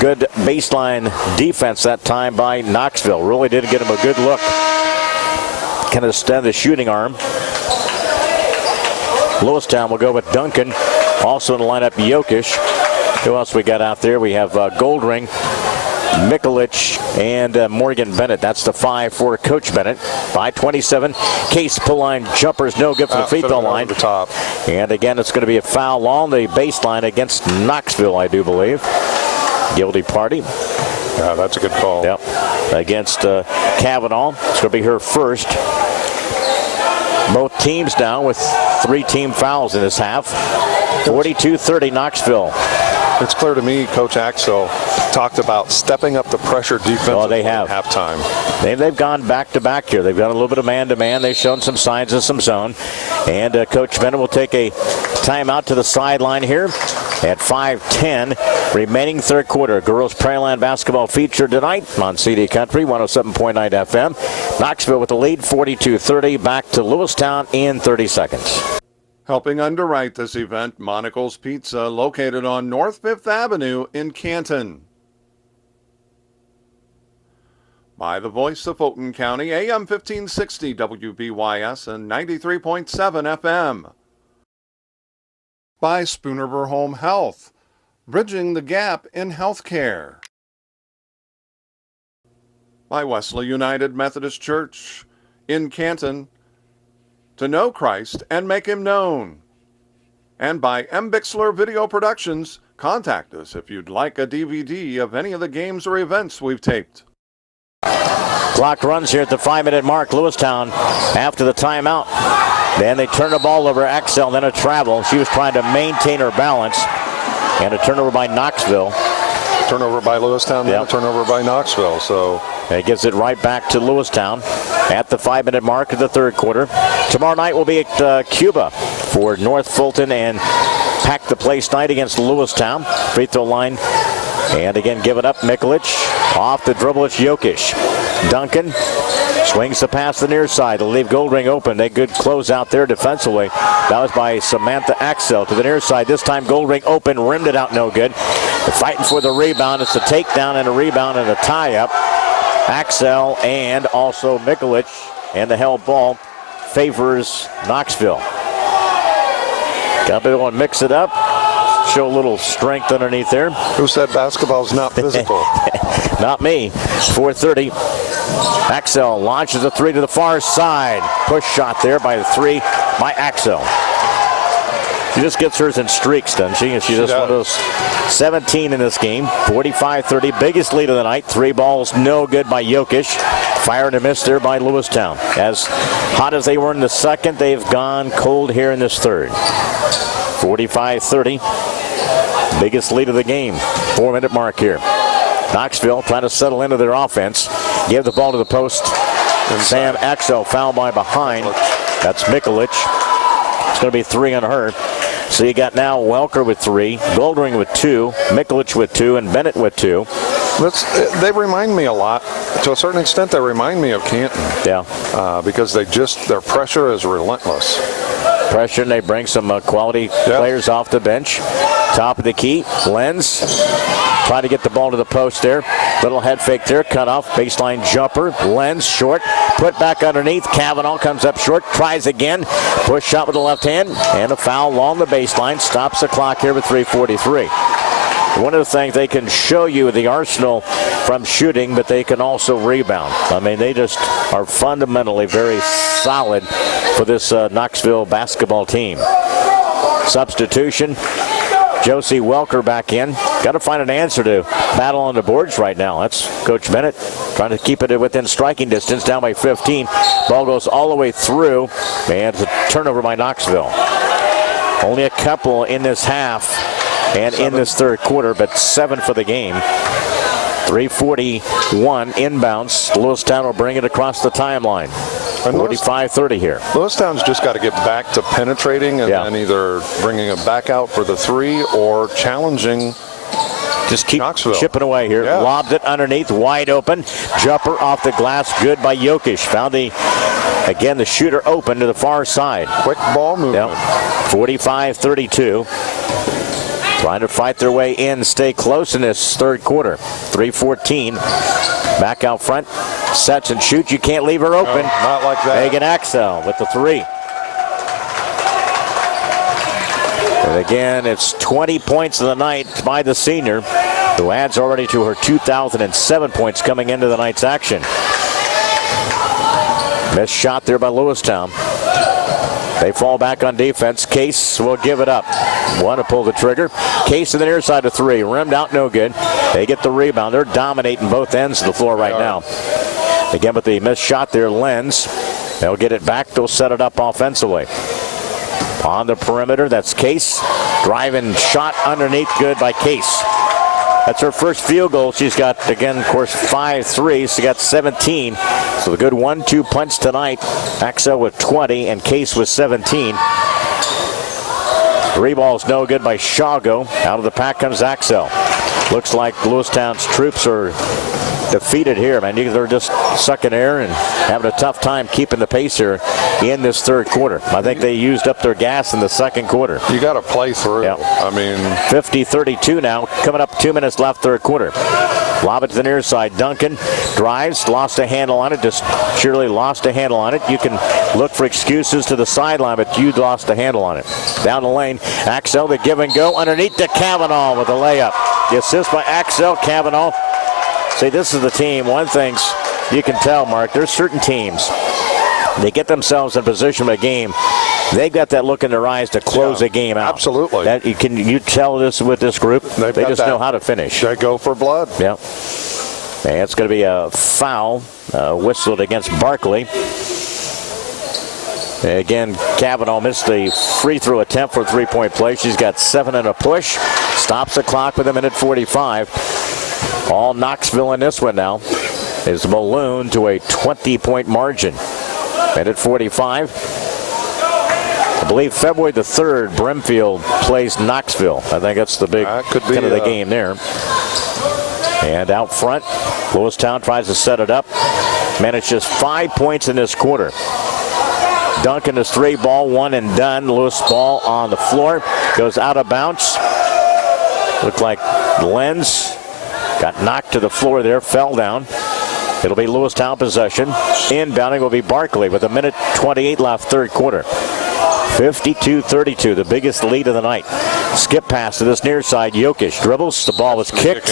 Good baseline defense that time by Knoxville. Really did get him a good look. Kind of extend the shooting arm. Lewistown will go with Duncan. Also in the lineup, Jokic. Who else we got out there? We have Goldring, Mikulich, and Morgan Bennett. That's the 5 for Coach Bennett. 5:27. Case pull line jumper's no good for the free throw line. The top. And again, it's going to be a foul on the baseline against Knoxville, I do believe. Guilty party. Yeah, that's a good call. Yep. Against Kavanaugh. It's going to be her first. Both teams now with 3 team fouls in this half. 42-30 Knoxville. It's clear to me Coach Axel talked about stepping up the pressure defensively they have. at halftime. They've gone back-to-back here. They've got a little bit of man-to-man. They've shown some signs of some zone. And Coach Bennett will take a timeout to the sideline here at 5:10 remaining third quarter. Girls Prairieland basketball feature tonight on CD Country 107.9 FM. Knoxville with the lead 42-30. Back to Lewistown in 30 seconds. Helping underwrite this event, Monocle's Pizza, located on North 5th Avenue in Canton. By the voice of Fulton County, AM 1560 WBYS and 93.7 FM. By Spoonerville Home Health, bridging the gap in healthcare. By Wesley United Methodist Church in Canton, to know Christ and make him known. And by M. Bixler Video Productions, contact us if you'd like a DVD of any of the games or events we've taped. Clock runs here at the 5-minute mark. Lewistown after the timeout. Then they turn the ball over Axel, then a travel. She was trying to maintain her balance. And a turnover by Knoxville. Turnover by Lewistown, then a turnover by Knoxville. So it gives it right back to Lewistown at the 5-minute mark of the third quarter. Tomorrow night we'll be at Cuba for North Fulton and Pack the Place night against Lewistown. Free throw line. And again, give it up. Mikulich off the dribble. It's Jokic. Duncan swings the pass to the near side to leave Goldring open. A good close out there defensively. That was by Samantha Axel to the near side. This time Goldring open, rimmed it out no good. They're fighting for the rebound. It's a takedown and a rebound and a tie-up. Axel and also Mikulich, and the held ball favors Knoxville. Got to be able to mix it up. Show a little strength underneath there. Who said basketball's not physical? Not me. 4:30. Axel launches a three to the far side. Push shot there by the three by Axel. She just gets hers in streaks, doesn't she? She just one of those 17 in this game. 45-30, biggest lead of the night. Three balls, no good by Jokic. Fire and a miss there by Lewistown. As hot as they were in the second, they've gone cold here in this third. 45-30, biggest lead of the game. 4-minute mark here. Knoxville trying to settle into their offense. Give the ball to the post. And Sam Axel fouled by behind. That's Mikulich. It's going to be three on her. So you got now Welker with three, Goldring with two, Mikulich with two, and Bennett with two. They remind me a lot. To a certain extent, they remind me of Canton. Yeah. Because their pressure is relentless. Pressure, and they bring some quality players off the bench. Top of the key, Lenz trying to get the ball to the post there. Little head fake there, cut off, baseline jumper. Lenz short, put back underneath. Cavanaugh comes up short, tries again. Push shot with the left hand, and a foul along the baseline. Stops the clock here with 3:43. One of the things they can show you the arsenal from shooting, but they can also rebound. I mean, they just are fundamentally very solid for this Knoxville basketball team. Substitution. Josie Welker back in. Got to find an answer to battle on the boards right now. That's Coach Bennett trying to keep it within striking distance, down by 15. Ball goes all the way through, and it's a turnover by Knoxville. Only a couple in this half and in this third quarter, but 7 for the game. 3:41 inbounds. Lewistown will bring it across the timeline. 45-30 here. Lewistown's just got to get back to penetrating and then either bringing it back out for the three or challenging. Just keep Knoxville chipping away here. Yeah. Lobbed it underneath, wide open. Jumper off the glass, good by Jokic. Found the shooter open to the far side. Quick ball movement. 45-32. Trying to fight their way in, stay close in this third quarter. 3:14. Back out front. Sets and shoots. You can't leave her open. No, not like that. Megan Axel with the three. And again, it's 20 points of the night by the senior, who adds already to her 2,007 points coming into the night's action. Missed shot there by Lewistown. They fall back on defense. Case will give it up. Want to pull the trigger. Case to the near side of three. Rimmed out, no good. They get the rebound. They're dominating both ends of the floor right now. Again, with the missed shot there, Lenz. They'll get it back. They'll set it up offensively. On the perimeter, that's Case. Driving shot underneath, good by Case. That's her first field goal. She's got, again, of course, 5 threes. She got 17. So the good 1-2 punch tonight. Axel with 20 and Case with 17. Three balls no good by Shago. Out of the pack comes Axel. Looks like Lewistown's troops are defeated here, man. They're just sucking air and having a tough time keeping the pace here in this third quarter. I think they used up their gas in the second quarter. You got to play through. Yep. I mean, 50-32 now. Coming up 2 minutes left, third quarter. Lob it to the near side. Duncan drives, lost a handle on it. Just surely lost a handle on it. You can look for excuses to the sideline, but you lost a handle on it. Down the lane, Axel, the give and go underneath to Cavanaugh with a layup. The assist by Axel. Cavanaugh. See, this is the team. One thing you can tell, Mark, there's certain teams they get themselves in position of a game, they got that look in their eyes to close a game out. Absolutely. Can you tell this with this group? They just know how to finish. They go for blood. Yeah. And it's going to be a foul whistled against Barkley. Again, Cavanaugh missed the free throw attempt for a three-point play. She's got 7 and a push. Stops the clock with a minute 45. All Knoxville in this one now is ballooned to a 20-point margin. Minute 45. I believe February the 3rd, Brimfield plays Knoxville. I think that's the big kind of the game there. And out front, Lewistown tries to set it up. Managed just 5 points in this quarter. Duncan is 3 ball, 1 and done. Loose ball on the floor. Goes out of bounds. Looked like Lenz got knocked to the floor there, fell down. It'll be Lewistown possession. Inbounding will be Barkley with a minute 28 left, third quarter. 52-32, the biggest lead of the night. Skip pass to this near side. Jokic dribbles. The ball was kicked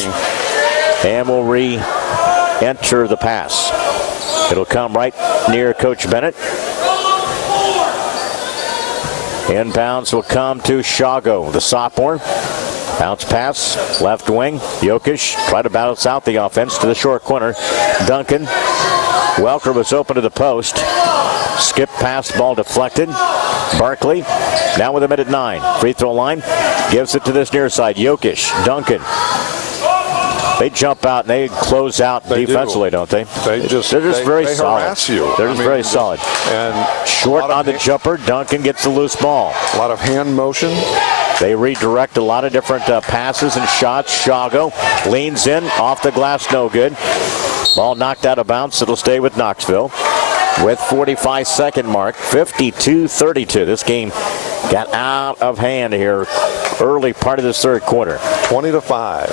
and will re-enter the pass. It'll come right near Coach Bennett. Inbounds will come to Shago, the sophomore. Bounce pass, left wing. Jokic try to bounce out the offense to the short corner. Duncan. Welker was open to the post. Skip pass, ball deflected. Barkley now with a minute 9. Free throw line. Gives it to this near side. Jokic. Duncan. They jump out and they close out defensively, don't they? They're just very solid. Harass you. They're just very solid. And short on the jumper. Duncan gets the loose ball. A lot of hand motion. They redirect a lot of different passes and shots. Shago leans in, off the glass, no good. Ball knocked out of bounds. It'll stay with Knoxville. With 45-second mark, 52-32. This game got out of hand here early part of this third quarter. 20-5.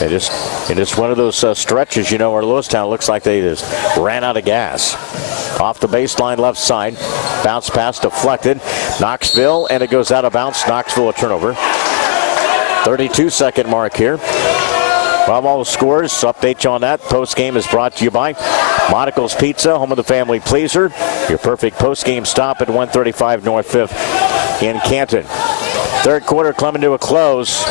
It is one of those stretches, you know, where Lewistown looks like they just ran out of gas. Off the baseline left side. Bounce pass deflected. Knoxville, and it goes out of bounds. Knoxville a turnover. 32-second mark here. From all the scores, updates on that. Post game is brought to you by Monocle's Pizza, home of the family pleaser. Your perfect post game stop at 135 North 5th in Canton. Third quarter coming to a close.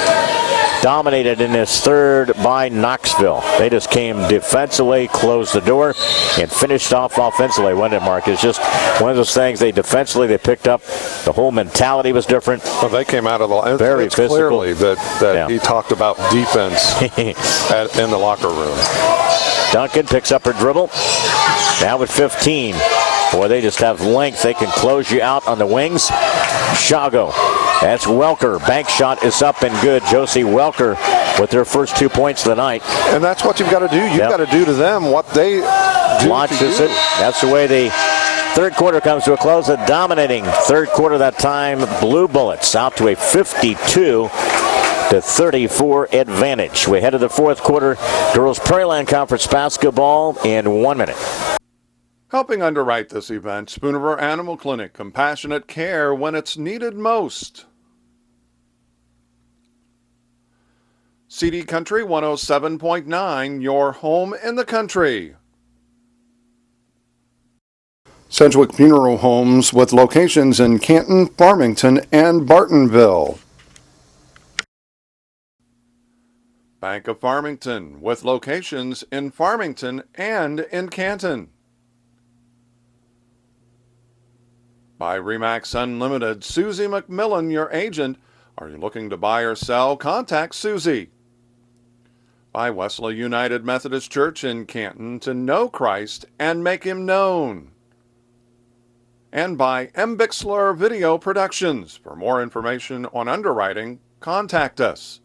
Dominated in this third by Knoxville. They just came defensively, closed the door, and finished off offensively, wasn't it, Mark? It's just one of those things. They defensively, they picked up. The whole mentality was different. Well, they came out of the very it's physical. Clearly that he talked about defense in the locker room. Duncan picks up her dribble. Now with 15. Boy, they just have length. They can close you out on the wings. Shago. That's Welker. Bank shot is up and good. Josie Welker with their first 2 points of the night. And that's what you've got to do. You've got to do to them what they do launches to you. it. That's the way the third quarter comes to a close. A dominating third quarter that time. Blue Bullets out to a 52-34 advantage. We head to the fourth quarter. Girls Prairieland Conference basketball in 1 minute. Helping underwrite this event, Spoonerville Animal Clinic, compassionate care when it's needed most. CD Country 107.9, your home in the country. Sedgwick Funeral Homes with locations in Canton, Farmington, and Bartonville. Bank of Farmington with locations in Farmington and in Canton. By Remax Unlimited, Susie McMillan, your agent. Are you looking to buy or sell? Contact Susie. By Wesley United Methodist Church in Canton, to know Christ and make him known. And by M. Bixler Video Productions. For more information on underwriting, contact us.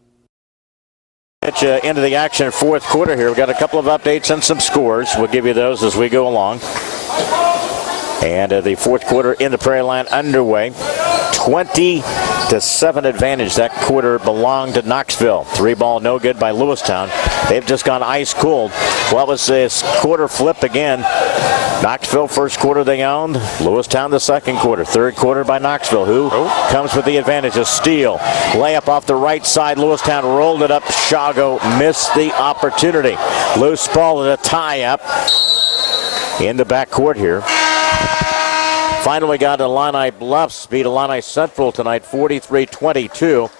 Get you into the action fourth quarter here. We've got a couple of updates and some scores. We'll give you those as we go along. And the fourth quarter in the Prairieland underway. 20-7 advantage. That quarter belonged to Knoxville. 3 ball no good by Lewistown. They've just gone ice cold. What was this quarter flip again? Knoxville first quarter they owned. Lewistown the second quarter. Third quarter by Knoxville, who comes with the advantage. A steal. Layup off the right side. Lewistown rolled it up. Shago missed the opportunity. Loose ball and a tie up in the backcourt here. Finally, we got Illini Bluffs beat Illini Central tonight, 43-22.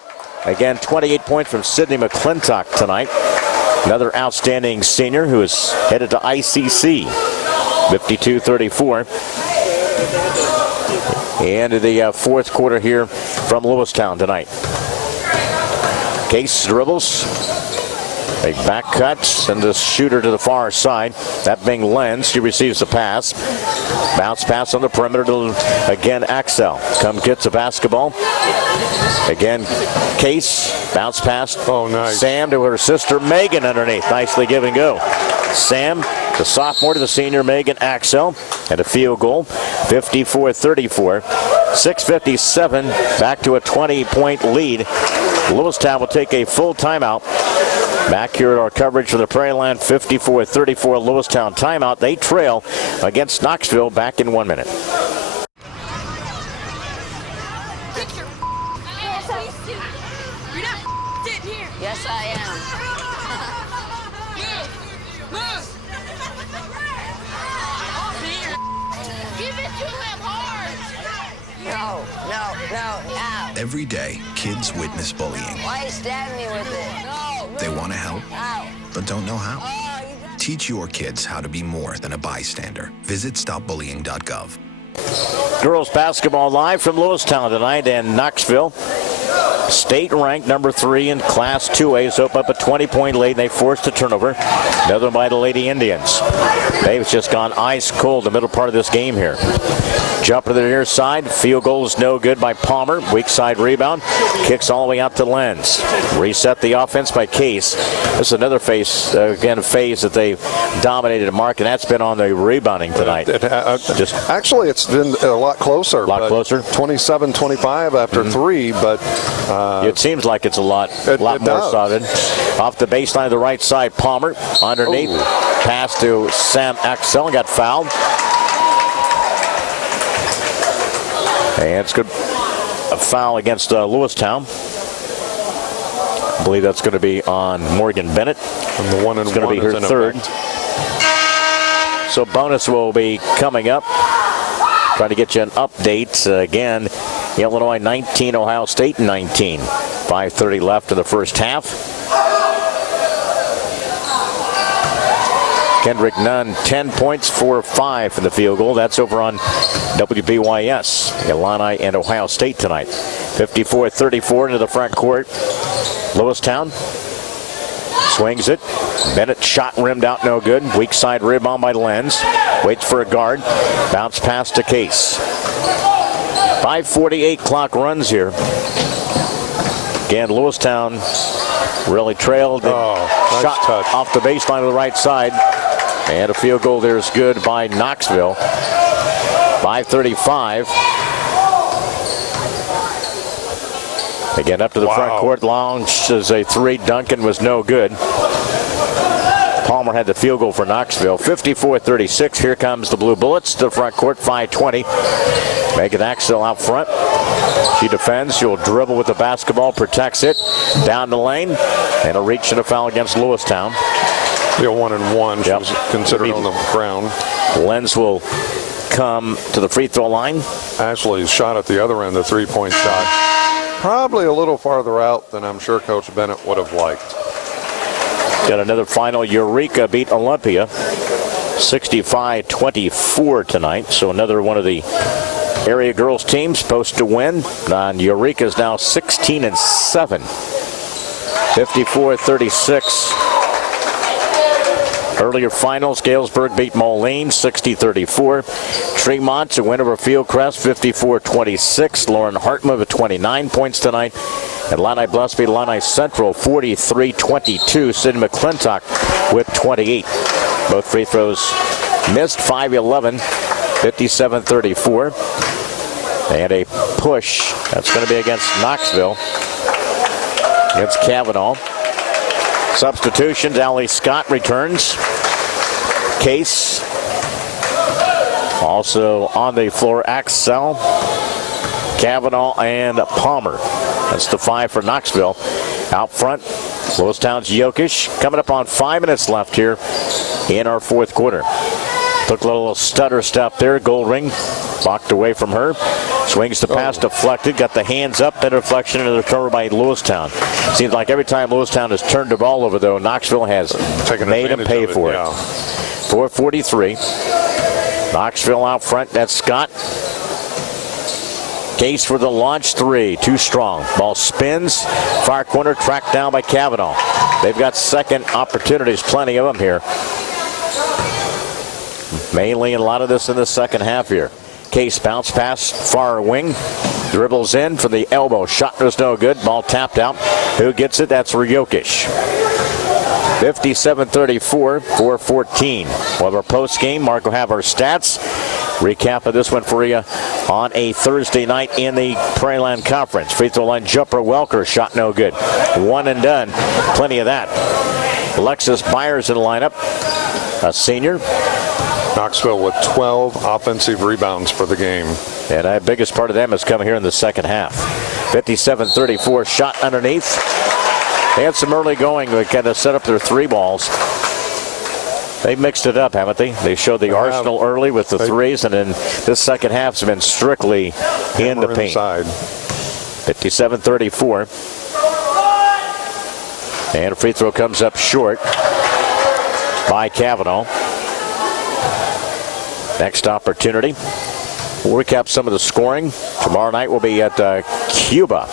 Again, 28 points from Sydney McClintock tonight. Another outstanding senior who is headed to ICC, 52-34. Into the fourth quarter here from Lewistown tonight. Case dribbles. A back cut, send the shooter to the far side. That being Lenz. She receives the pass. Bounce pass on the perimeter to, again, Axel. Gets the basketball. Again, Case. Bounce pass. Oh, nice. Sam to her sister Megan underneath. Nicely give and go. Sam, the sophomore, to the senior Megan Axel. And a field goal. 54-34. 6:57. Back to a 20-point lead. Lewistown will take a full timeout. Back here at our coverage for the Prairieland 54-34 Lewistown timeout. They trail against Knoxville. Back in 1 minute. Yes, I am. Give it to him hard. No. Every day, kids witness bullying. Why you stab me with it? No. They want to help, Ow. but don't know how. Oh, Teach your kids how to be more than a bystander. Visit stopbullying.gov. Girls basketball live from Lewistown tonight, and Knoxville, state ranked number 3 in Class 2A, is open up a 20-point lead. They forced a turnover. Another one by the Lady Indians. They've just gone ice cold the middle part of this game here. Jumper to the near side. Field goal is no good by Palmer. Weak side rebound. Kicks all the way out to Lenz. Reset the offense by Case. This is another phase that they've dominated, Mark, and that's been on the rebounding tonight. Actually, it's been a lot closer. A lot closer. 27-25 after 3, but it seems like it's a lot more solid. Off the baseline of the right side, Palmer underneath. Ooh. Pass to Sam Axel, got fouled. And it's good. A foul against Lewistown. I believe that's going to be on Morgan Bennett. And the one and it's going to be her third. So bonus will be coming up. Trying to get you an update. Again, Illinois 19, Ohio State 19. 5:30 left in the first half. Kendrick Nunn, 10 points, 4 of 5 for the field goal. That's over on WBYS, Illini and Ohio State tonight. 54-34 into the front court. Lewistown swings it. Bennett shot rimmed out, no good. Weak side rebound by Lenz. Waits for a guard. Bounce pass to Case. 5:48 clock runs here. Again, Lewistown really trailed. Nice shot touch off the baseline of the right side. And a field goal there is good by Knoxville. 5:35. Again, up to the front court. Launches a 3. Duncan was no good. Palmer had the field goal for Knoxville. 54-36. Here comes the Blue Bullets to the front court. 5:20. Megan Axel out front. She defends. She'll dribble with the basketball. Protects it. Down the lane. And a reach and a foul against Lewistown. The 1-and-1. She was considered on the ground. Lenz will come to the free throw line. Ashley's shot at the other end, the 3-point shot. Probably a little farther out than I'm sure Coach Bennett would have liked. Got another final. Eureka beat Olympia 65-24 tonight. So another one of the area girls teams supposed to win. And Eureka is now 16-7. 54-36. Earlier finals, Galesburg beat Moline 60-34. Tremont, a win over Fieldcrest 54-26. Lauren Hartman with 29 points tonight. And Illini Bluffs beat Illini Central 43-22. Sydney McClintock with 28. Both free throws missed. 5-11, 57-34. And a push. That's going to be against Knoxville. Against Kavanaugh. Substitutions. Allie Scott returns. Case. Also on the floor, Axel, Kavanaugh, and Palmer. That's the 5 for Knoxville. Out front, Lewistown's Jokic. Coming up on 5 minutes left here in our fourth quarter. Took a little stutter step there. Gold ring Blocked away from her. Swings the pass, deflected. Got the hands up. Then deflection and a recovery by Lewistown. Seems like every time Lewistown has turned the ball over, though, Knoxville has made them pay for it. 4:43. Knoxville out front. That's Scott. Case for the launch three. Too strong. Ball spins. Far corner tracked down by Kavanaugh. They've got second opportunities. Plenty of them here. Mainly a lot of this in the second half here. Case bounce pass. Far wing. Dribbles in for the elbow. Shot was no good. Ball tapped out. Who gets it? That's Ryokish. 57-34, 4:14. We'll have our post game. Mark will have our stats. Recap of this one for you on a Thursday night in the Prairieland Conference. Free throw line jumper Welker. Shot no good. One and done. Plenty of that. Alexis Byers in the lineup. A senior. Knoxville with 12 offensive rebounds for the game. And the biggest part of them has come here in the second half. 57-34. Shot underneath. They had some early going. They kind of set up their three balls. They mixed it up, haven't they? They showed the arsenal early with the threes, and then this second half's been strictly in the paint. 57-34. And a free throw comes up short by Kavanaugh. Next opportunity. We'll recap some of the scoring. Tomorrow night we'll be at Cuba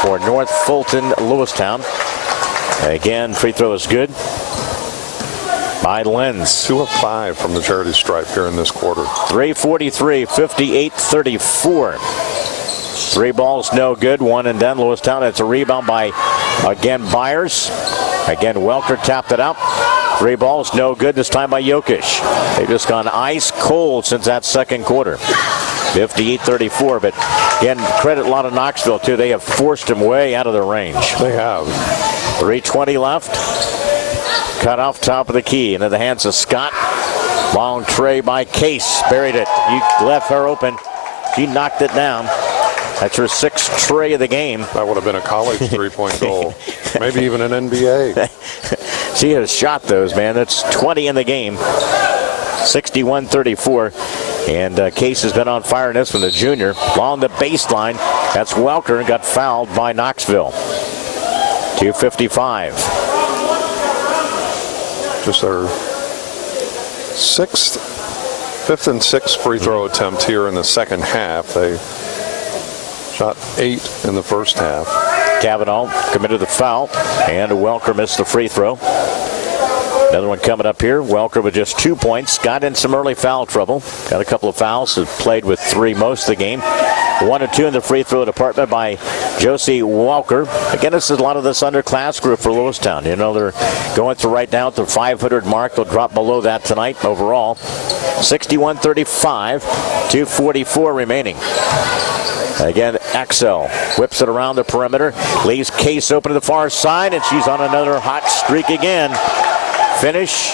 for North Fulton, Lewistown. Again, free throw is good by Lenz. 2 of 5 from the charity stripe here in this quarter. 3:43, 58-34. Three balls no good. One and done. Lewistown. It's a rebound by, again, Byers. Again, Welker tapped it out. Three balls no good. This time by Jokic. They've just gone ice cold since that second quarter. 58-34. But again, credit a lot of Knoxville, too. They have forced him way out of their range. They have. 3:20 left. Cut off top of the key into the hands of Scott. Long tray by Case. Buried it. You left her open. She knocked it down. That's her sixth tray of the game. That would have been a college three-point goal. Maybe even an NBA. She has shot those, man. That's 20 in the game. 61-34. And Case has been on fire in this one, the junior. Along the baseline. That's Welker. Got fouled by Knoxville. 2:55. Just their fifth and sixth free throw attempt here in the second half. They shot 8 in the first half. Kavanaugh committed the foul, and Welker missed the free throw. Another one coming up here. Welker with just 2 points. Got in some early foul trouble. Got a couple of fouls. Has played with 3 most of the game. 1 and 2 in the free throw department by Josie Welker. Again, this is a lot of this underclass group for Lewistown. You know, they're going through right now at the 500 mark. They'll drop below that tonight overall. 61-35. 2:44 remaining. Again, Axel whips it around the perimeter. Leaves Case open to the far side, and she's on another hot streak again. Finish.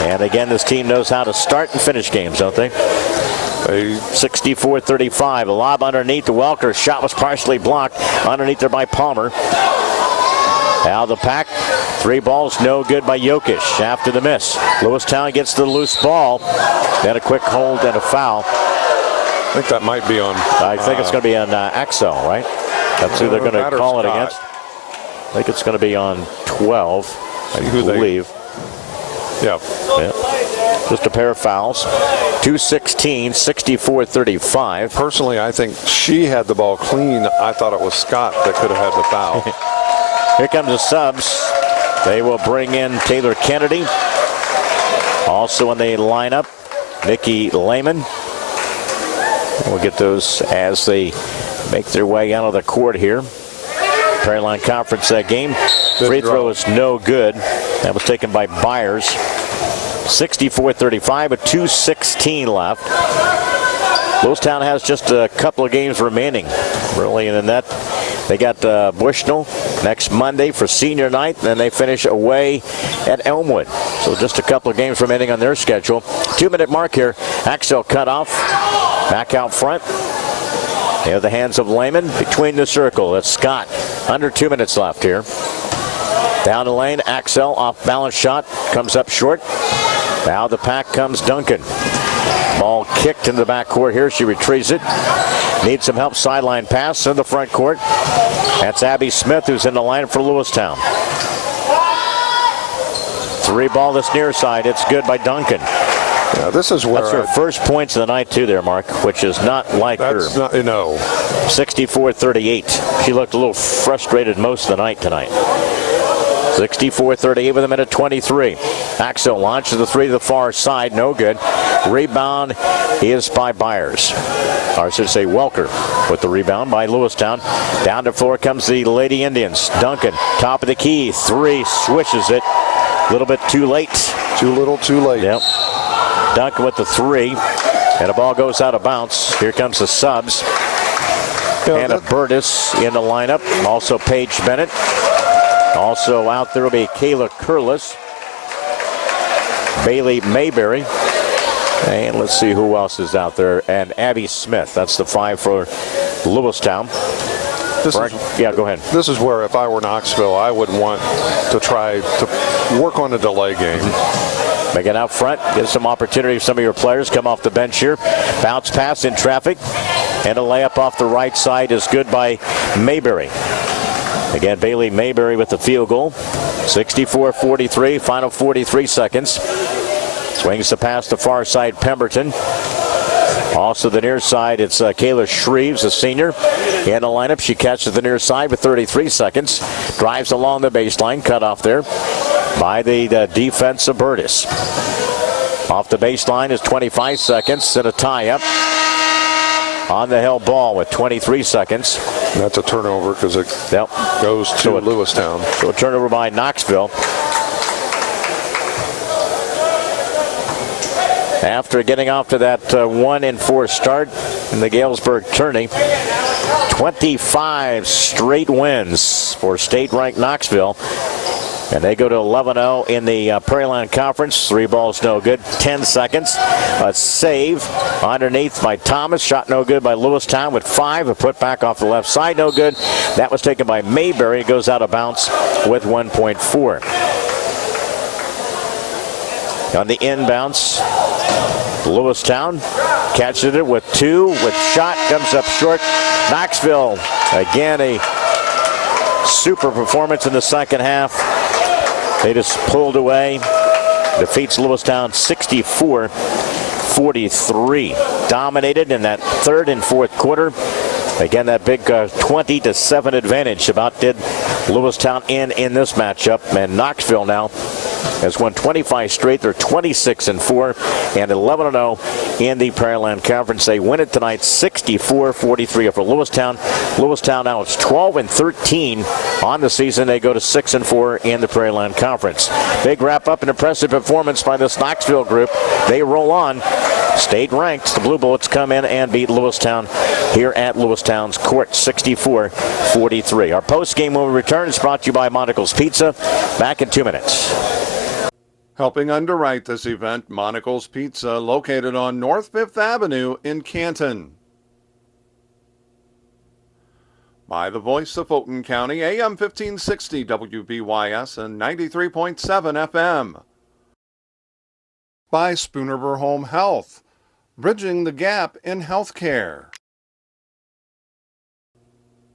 And again, this team knows how to start and finish games, don't they? 64-35. A lob underneath the Welker. Shot was partially blocked. Underneath there by Palmer. Out of the pack. 3 balls no good by Jokic after the miss. Lewistown gets the loose ball. Then a quick hold and a foul. I think that might be on. I think it's going to be on Axel, right? That's who they're going to call it against. I think it's going to be on 12. I believe. Yeah. Just a pair of fouls. 2:16, 64-35. Personally, I think she had the ball clean. I thought it was Scott that could have had the foul. Here comes the subs. They will bring in Taylor Kennedy. Also in the lineup, Nikki Lehman. We'll get those as they make their way out of the court here. Prairieland Conference game. Free throw is no good. That was taken by Byers. 64-35 with 2:16 left. Lewistown has just a couple of games remaining, really, and in that they got Bushnell next Monday for senior night, and then they finish away at Elmwood. So just a couple of games remaining on their schedule. 2-minute mark here. Axel cut off. Back out front. They have the hands of Lehman between the circle. It's Scott. Under 2 minutes left here. Down the lane, Axel off balance shot. Comes up short. Now the pack comes Duncan. Ball kicked into the backcourt here. She retrieves it. Needs some help. Sideline pass in the front court. That's Abby Smith, who's in the line for Lewistown. 3-ball this near side. It's good by Duncan. Yeah, this is where that's her first points of the night too there, Mark, which is not like that's her. Not, 64-38. She looked a little frustrated most of the night tonight. 64-38 with a minute 23. Axel launches the three to the far side. No good. Rebound is by Byers. Or I should say Welker with the rebound by Lewistown. Down the floor comes the Lady Indians. Duncan, top of the key. Three, swishes it. A little bit too late. Too little, too late. Yep. Duncan with the three. And the ball goes out of bounds. Here comes the subs. Hannah Burtis in the lineup. Also Paige Bennett. Also out there will be Kayla Curlis, Bailey Mayberry, and let's see who else is out there, and Abby Smith. That's the 5 for Lewistown. Yeah, go ahead. This is where if I were Knoxville, I would want to try to work on a delay game. Make it out front. Get some opportunity for some of your players. Come off the bench here. Bounce pass in traffic. And a layup off the right side is good by Mayberry. Again, Bailey Mayberry with the field goal. 64-43, final 43 seconds. Swings the pass to far side Pemberton. Also the near side, it's Kayla Shreves, a senior, in the lineup. She catches the near side with 33 seconds. Drives along the baseline, cut off there by the defense of Burtis. Off the baseline is 25 seconds and a tie-up. On the held ball with 23 seconds. That's a turnover because it goes to Lewistown. So a turnover by Knoxville. After getting off to that 1-4 start in the Galesburg tourney, 25 straight wins for state-ranked Knoxville. And they go to 11-0 in the Prairieland Conference. 3 balls no good. 10 seconds. A save underneath by Thomas. Shot no good by Lewistown with 5. A put back off the left side no good. That was taken by Mayberry. It goes out of bounds with 1.4. On the inbounds, Lewistown catches it with 2. With shot comes up short. Knoxville again a super performance in the second half. They just pulled away. Defeats Lewistown 64-43. Dominated in that third and fourth quarter. Again, that big 20-7 advantage about did Lewistown in this matchup. And Knoxville now has won 25 straight. They're 26-4 and 11-0 in the Prairieland Conference. They win it tonight 64-43 over Lewistown. Lewistown now is 12-13 on the season. They go to 6-4 in the Prairieland Conference. Big wrap up, an impressive performance by this Knoxville group. They roll on. State ranked. The Blue Bullets come in and beat Lewistown here at Lewistown's court 64-43. Our post game when we return is brought to you by Monocle's Pizza. Back in 2 minutes. Helping underwrite this event, Monocle's Pizza, located on North 5th Avenue in Canton. By the voice of Fulton County, AM 1560 WBYS and 93.7 FM. By Spoonerver Home Health, bridging the gap in healthcare.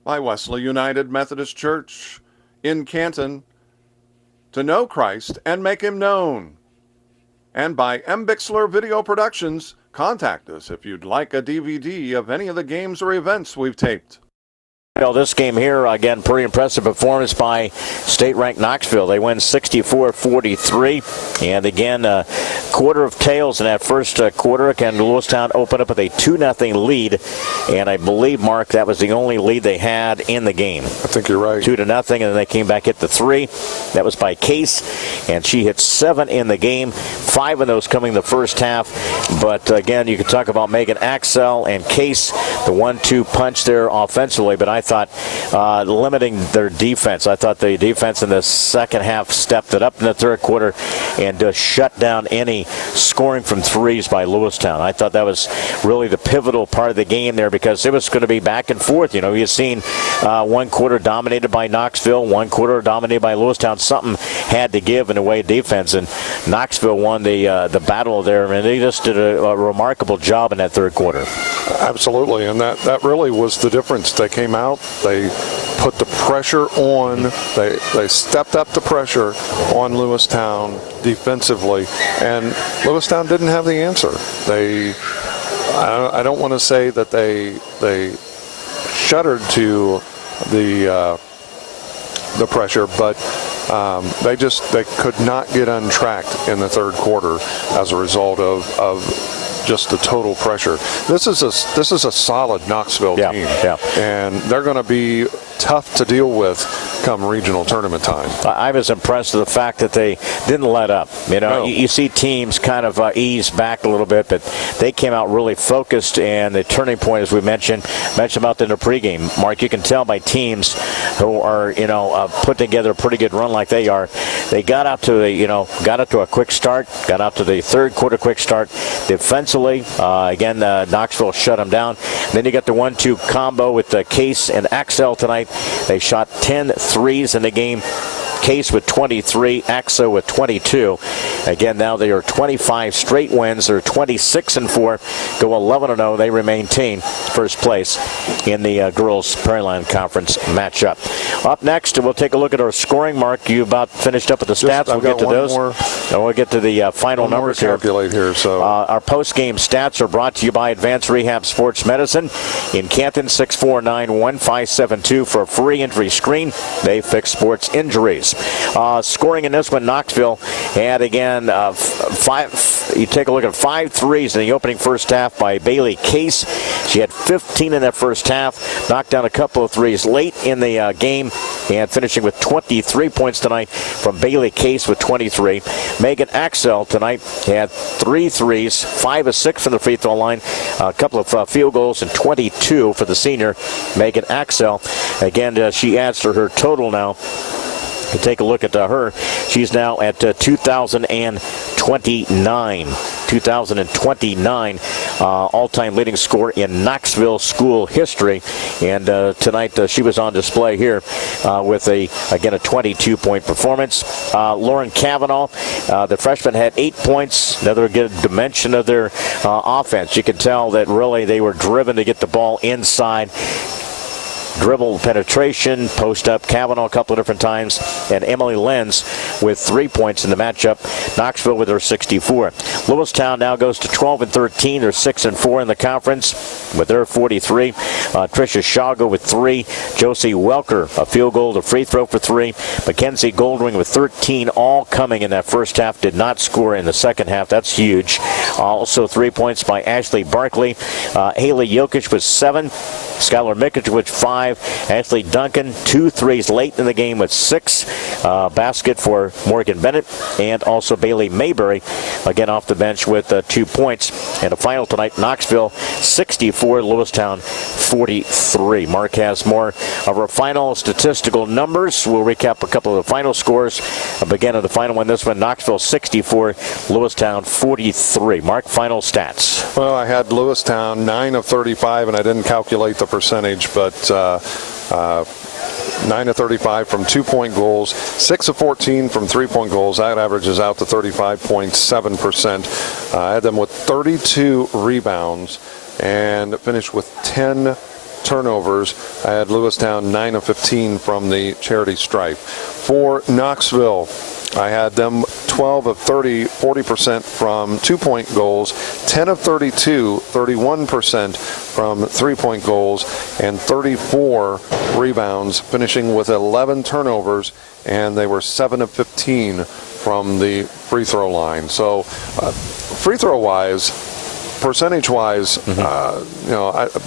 By Wesley United Methodist Church in Canton, to know Christ and make him known. And by M. Bixler Video Productions, contact us if you'd like a DVD of any of the games or events we've taped. Well, this game here, again, pretty impressive performance by state-ranked Knoxville. They win 64-43. And again, quarter of tails in that first quarter. Again, Lewistown opened up with a 2-0 lead. And I believe, Mark, that was the only lead they had in the game. I think you're right. 2-0, and then they came back, hit the 3. That was by Case. And she hit 7 in the game. 5 of those coming the first half. But again, you can talk about Megan Axel and Case, the 1-2 punch there offensively. But I thought, limiting their defense. I thought the defense in the second half stepped it up in the third quarter and shut down any scoring from threes by Lewistown. I thought that was really the pivotal part of the game there, because it was going to be back and forth. You know, you've seen one quarter dominated by Knoxville, one quarter dominated by Lewistown. Something had to give in the way of defense, and Knoxville won the battle there, and they just did a remarkable job in that third quarter. Absolutely, and that really was the difference. They came out, they put the pressure on, they stepped up the pressure on Lewistown defensively, and Lewistown didn't have the answer. I don't want to say that they shuddered to the pressure, but they could not get untracked in the third quarter as a result of just the total pressure. This is a solid Knoxville team, and they're going to be tough to deal with come regional tournament time. I was impressed with the fact that they didn't let up. You know, you see teams kind of ease back a little bit, but they came out really focused, and the turning point, as we mentioned about in the pregame, Mark, you can tell by teams who are, put together a pretty good run like they are. They got out to a quick start, got out to the third quarter quick start defensively. Again, Knoxville shut them down. Then you got the 1-2 combo with Case and Axel tonight. They shot 10 threes in the game. Case with 23, Axo with 22. Again, now they are 25 straight wins. They're 26-4, go 11-0. They maintain first place in the girls Prairieland Conference matchup. Up next, we'll take a look at our scoring. Mark, you about finished up with the stats. We'll get to those. And we'll get to the final numbers here. So our post-game stats are brought to you by Advanced Rehab Sports Medicine in Canton, 649-1572 for a free injury screen. They fix sports injuries. Scoring in this one, Knoxville had again five. You take a look at 5 threes in the opening first half by Bailey Case. She had 15 in that first half, knocked down a couple of threes late in the game, and finishing with 23 points tonight from Bailey Case with 23. Megan Axel tonight had 3 threes, 5 of 6 from the free throw line, a couple of field goals, and 22 for the senior Megan Axel. Again, she adds to her total now. To take a look at her, she's now at 2,029. 2029 all-time leading scorer in Knoxville school history. And tonight she was on display here with a 22-point performance. Lauren Cavanaugh, the freshman, had 8 points. Another good dimension of their offense. You can tell that really they were driven to get the ball inside. Dribble penetration, post up Cavanaugh a couple of different times, and Emily Lenz with 3 points in the matchup. Knoxville with her 64. Lewistown now goes to 12-13. They're 6-4 in the conference with their 43. Tricia Shago with 3. Josie Welker, a field goal, the free throw for 3. Mackenzie Goldring with 13, all coming in that first half. Did not score in the second half. That's huge. Also 3 points by Ashley Barkley. Haley Jokic with 7. Skylar Mikic with 5. Ashley Duncan, 2 threes late in the game with 6. Basket for Morgan Bennett, and also Bailey Mayberry, again off the bench with 2 points. And a final tonight, Knoxville 64, Lewistown 43. Mark has more of our final statistical numbers. We'll recap a couple of the final scores. Again, of the final one, this one, Knoxville 64, Lewistown 43. Mark, final stats. Well, I had Lewistown 9 of 35, and I didn't calculate the percentage, but 9 of 35 from 2-point goals, 6 of 14 from 3-point goals. That averages out to 35.7%. I had them with 32 rebounds and finished with 10 turnovers. I had Lewistown 9 of 15 from the charity stripe. For Knoxville, I had them 12 of 30, 40% from 2-point goals, 10 of 32, 31% from 3-point goals, and 34 rebounds, finishing with 11 turnovers, and they were 7 of 15 from the free throw line. So free throw wise, percentage-wise,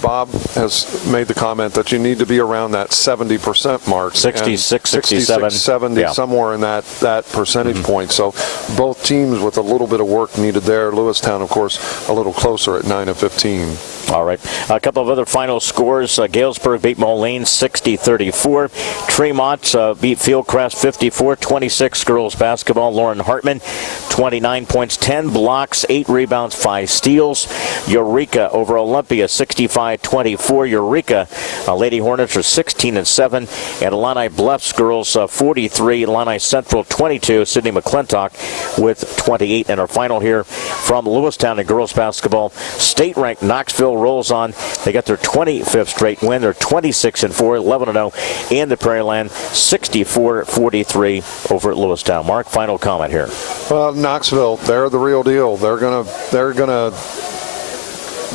Bob has made the comment that you need to be around that 70% mark. 66, 67. 70, somewhere in that percentage point. So both teams with a little bit of work needed there. Lewistown, of course, a little closer at 9 of 15. All right. A couple of other final scores. Galesburg beat Moline 60-34. Tremont beat Fieldcrest 54-26. Girls basketball. Lauren Hartman 29 points, 10 blocks, 8 rebounds, 5 steals. Eureka over Olympia 65-24. Eureka Lady Hornets are 16-7. And Illini Bluffs girls 43. Illini Central 22. Sydney McClintock with 28. And our final here from Lewistown in girls basketball. State-ranked Knoxville rolls on. They got their 25th straight win. They're 26-4, 11-0 in the Prairieland, 64-43 over at Lewistown. Mark, final comment here. Well, Knoxville, they're the real deal. They're gonna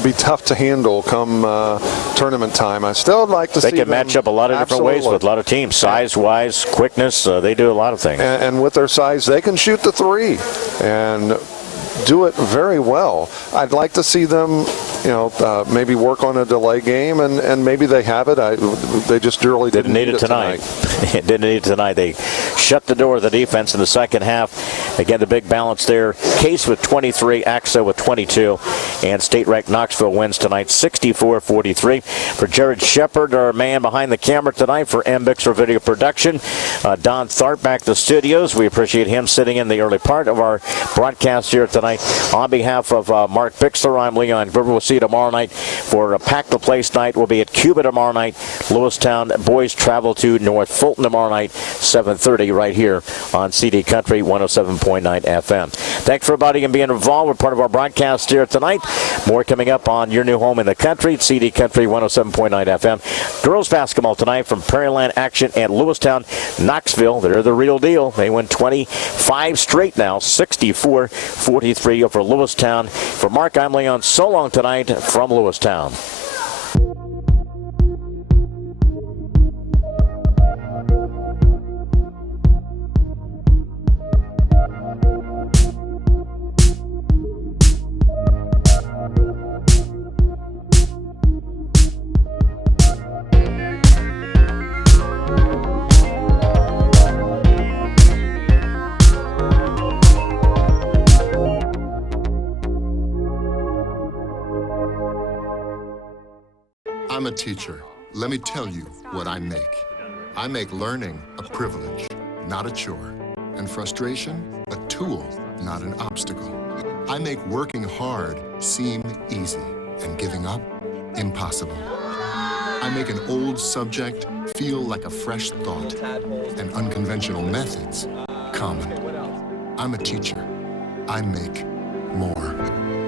be tough to handle come tournament time. I still like to see them. They can match up a lot of different ways with a lot of teams, size-wise, quickness. They do a lot of things. And with their size, they can shoot the three and do it very well. I'd like to see them, maybe work on a delay game, and maybe they have it. They just really didn't need it tonight. Didn't need it tonight. They shut the door of the defense in the second half. Again, the big balance there. Case with 23, AXA with 22, and state-ranked Knoxville wins tonight 64-43. For Jared Shepard, our man behind the camera tonight for M. Bixler Video Production, Don Tharp back to the studios. We appreciate him sitting in the early part of our broadcast here tonight. On behalf of Mark Bixler, I'm Leon Groover. We'll see you tomorrow night for a Pack the Place night. We'll be at Cuba tomorrow night. Lewistown boys travel to North Fulton tomorrow night, 7:30 right here on CD Country 107.9 FM. Thanks for everybody and being involved. We're part of our broadcast here tonight. More coming up on your new home in the country, CD Country 107.9 FM. Girls basketball tonight from Prairieland Action and Lewistown. Knoxville, they're the real deal. They win 25 straight now, 64-43 over Lewistown. For Mark, I'm Leon. So long tonight from Lewistown. I'm a teacher. Let me tell you what I make. I make learning a privilege, not a chore, and frustration a tool, not an obstacle. I make working hard seem easy and giving up impossible. I make an old subject feel like a fresh thought and unconventional methods common. I'm a teacher. I make more.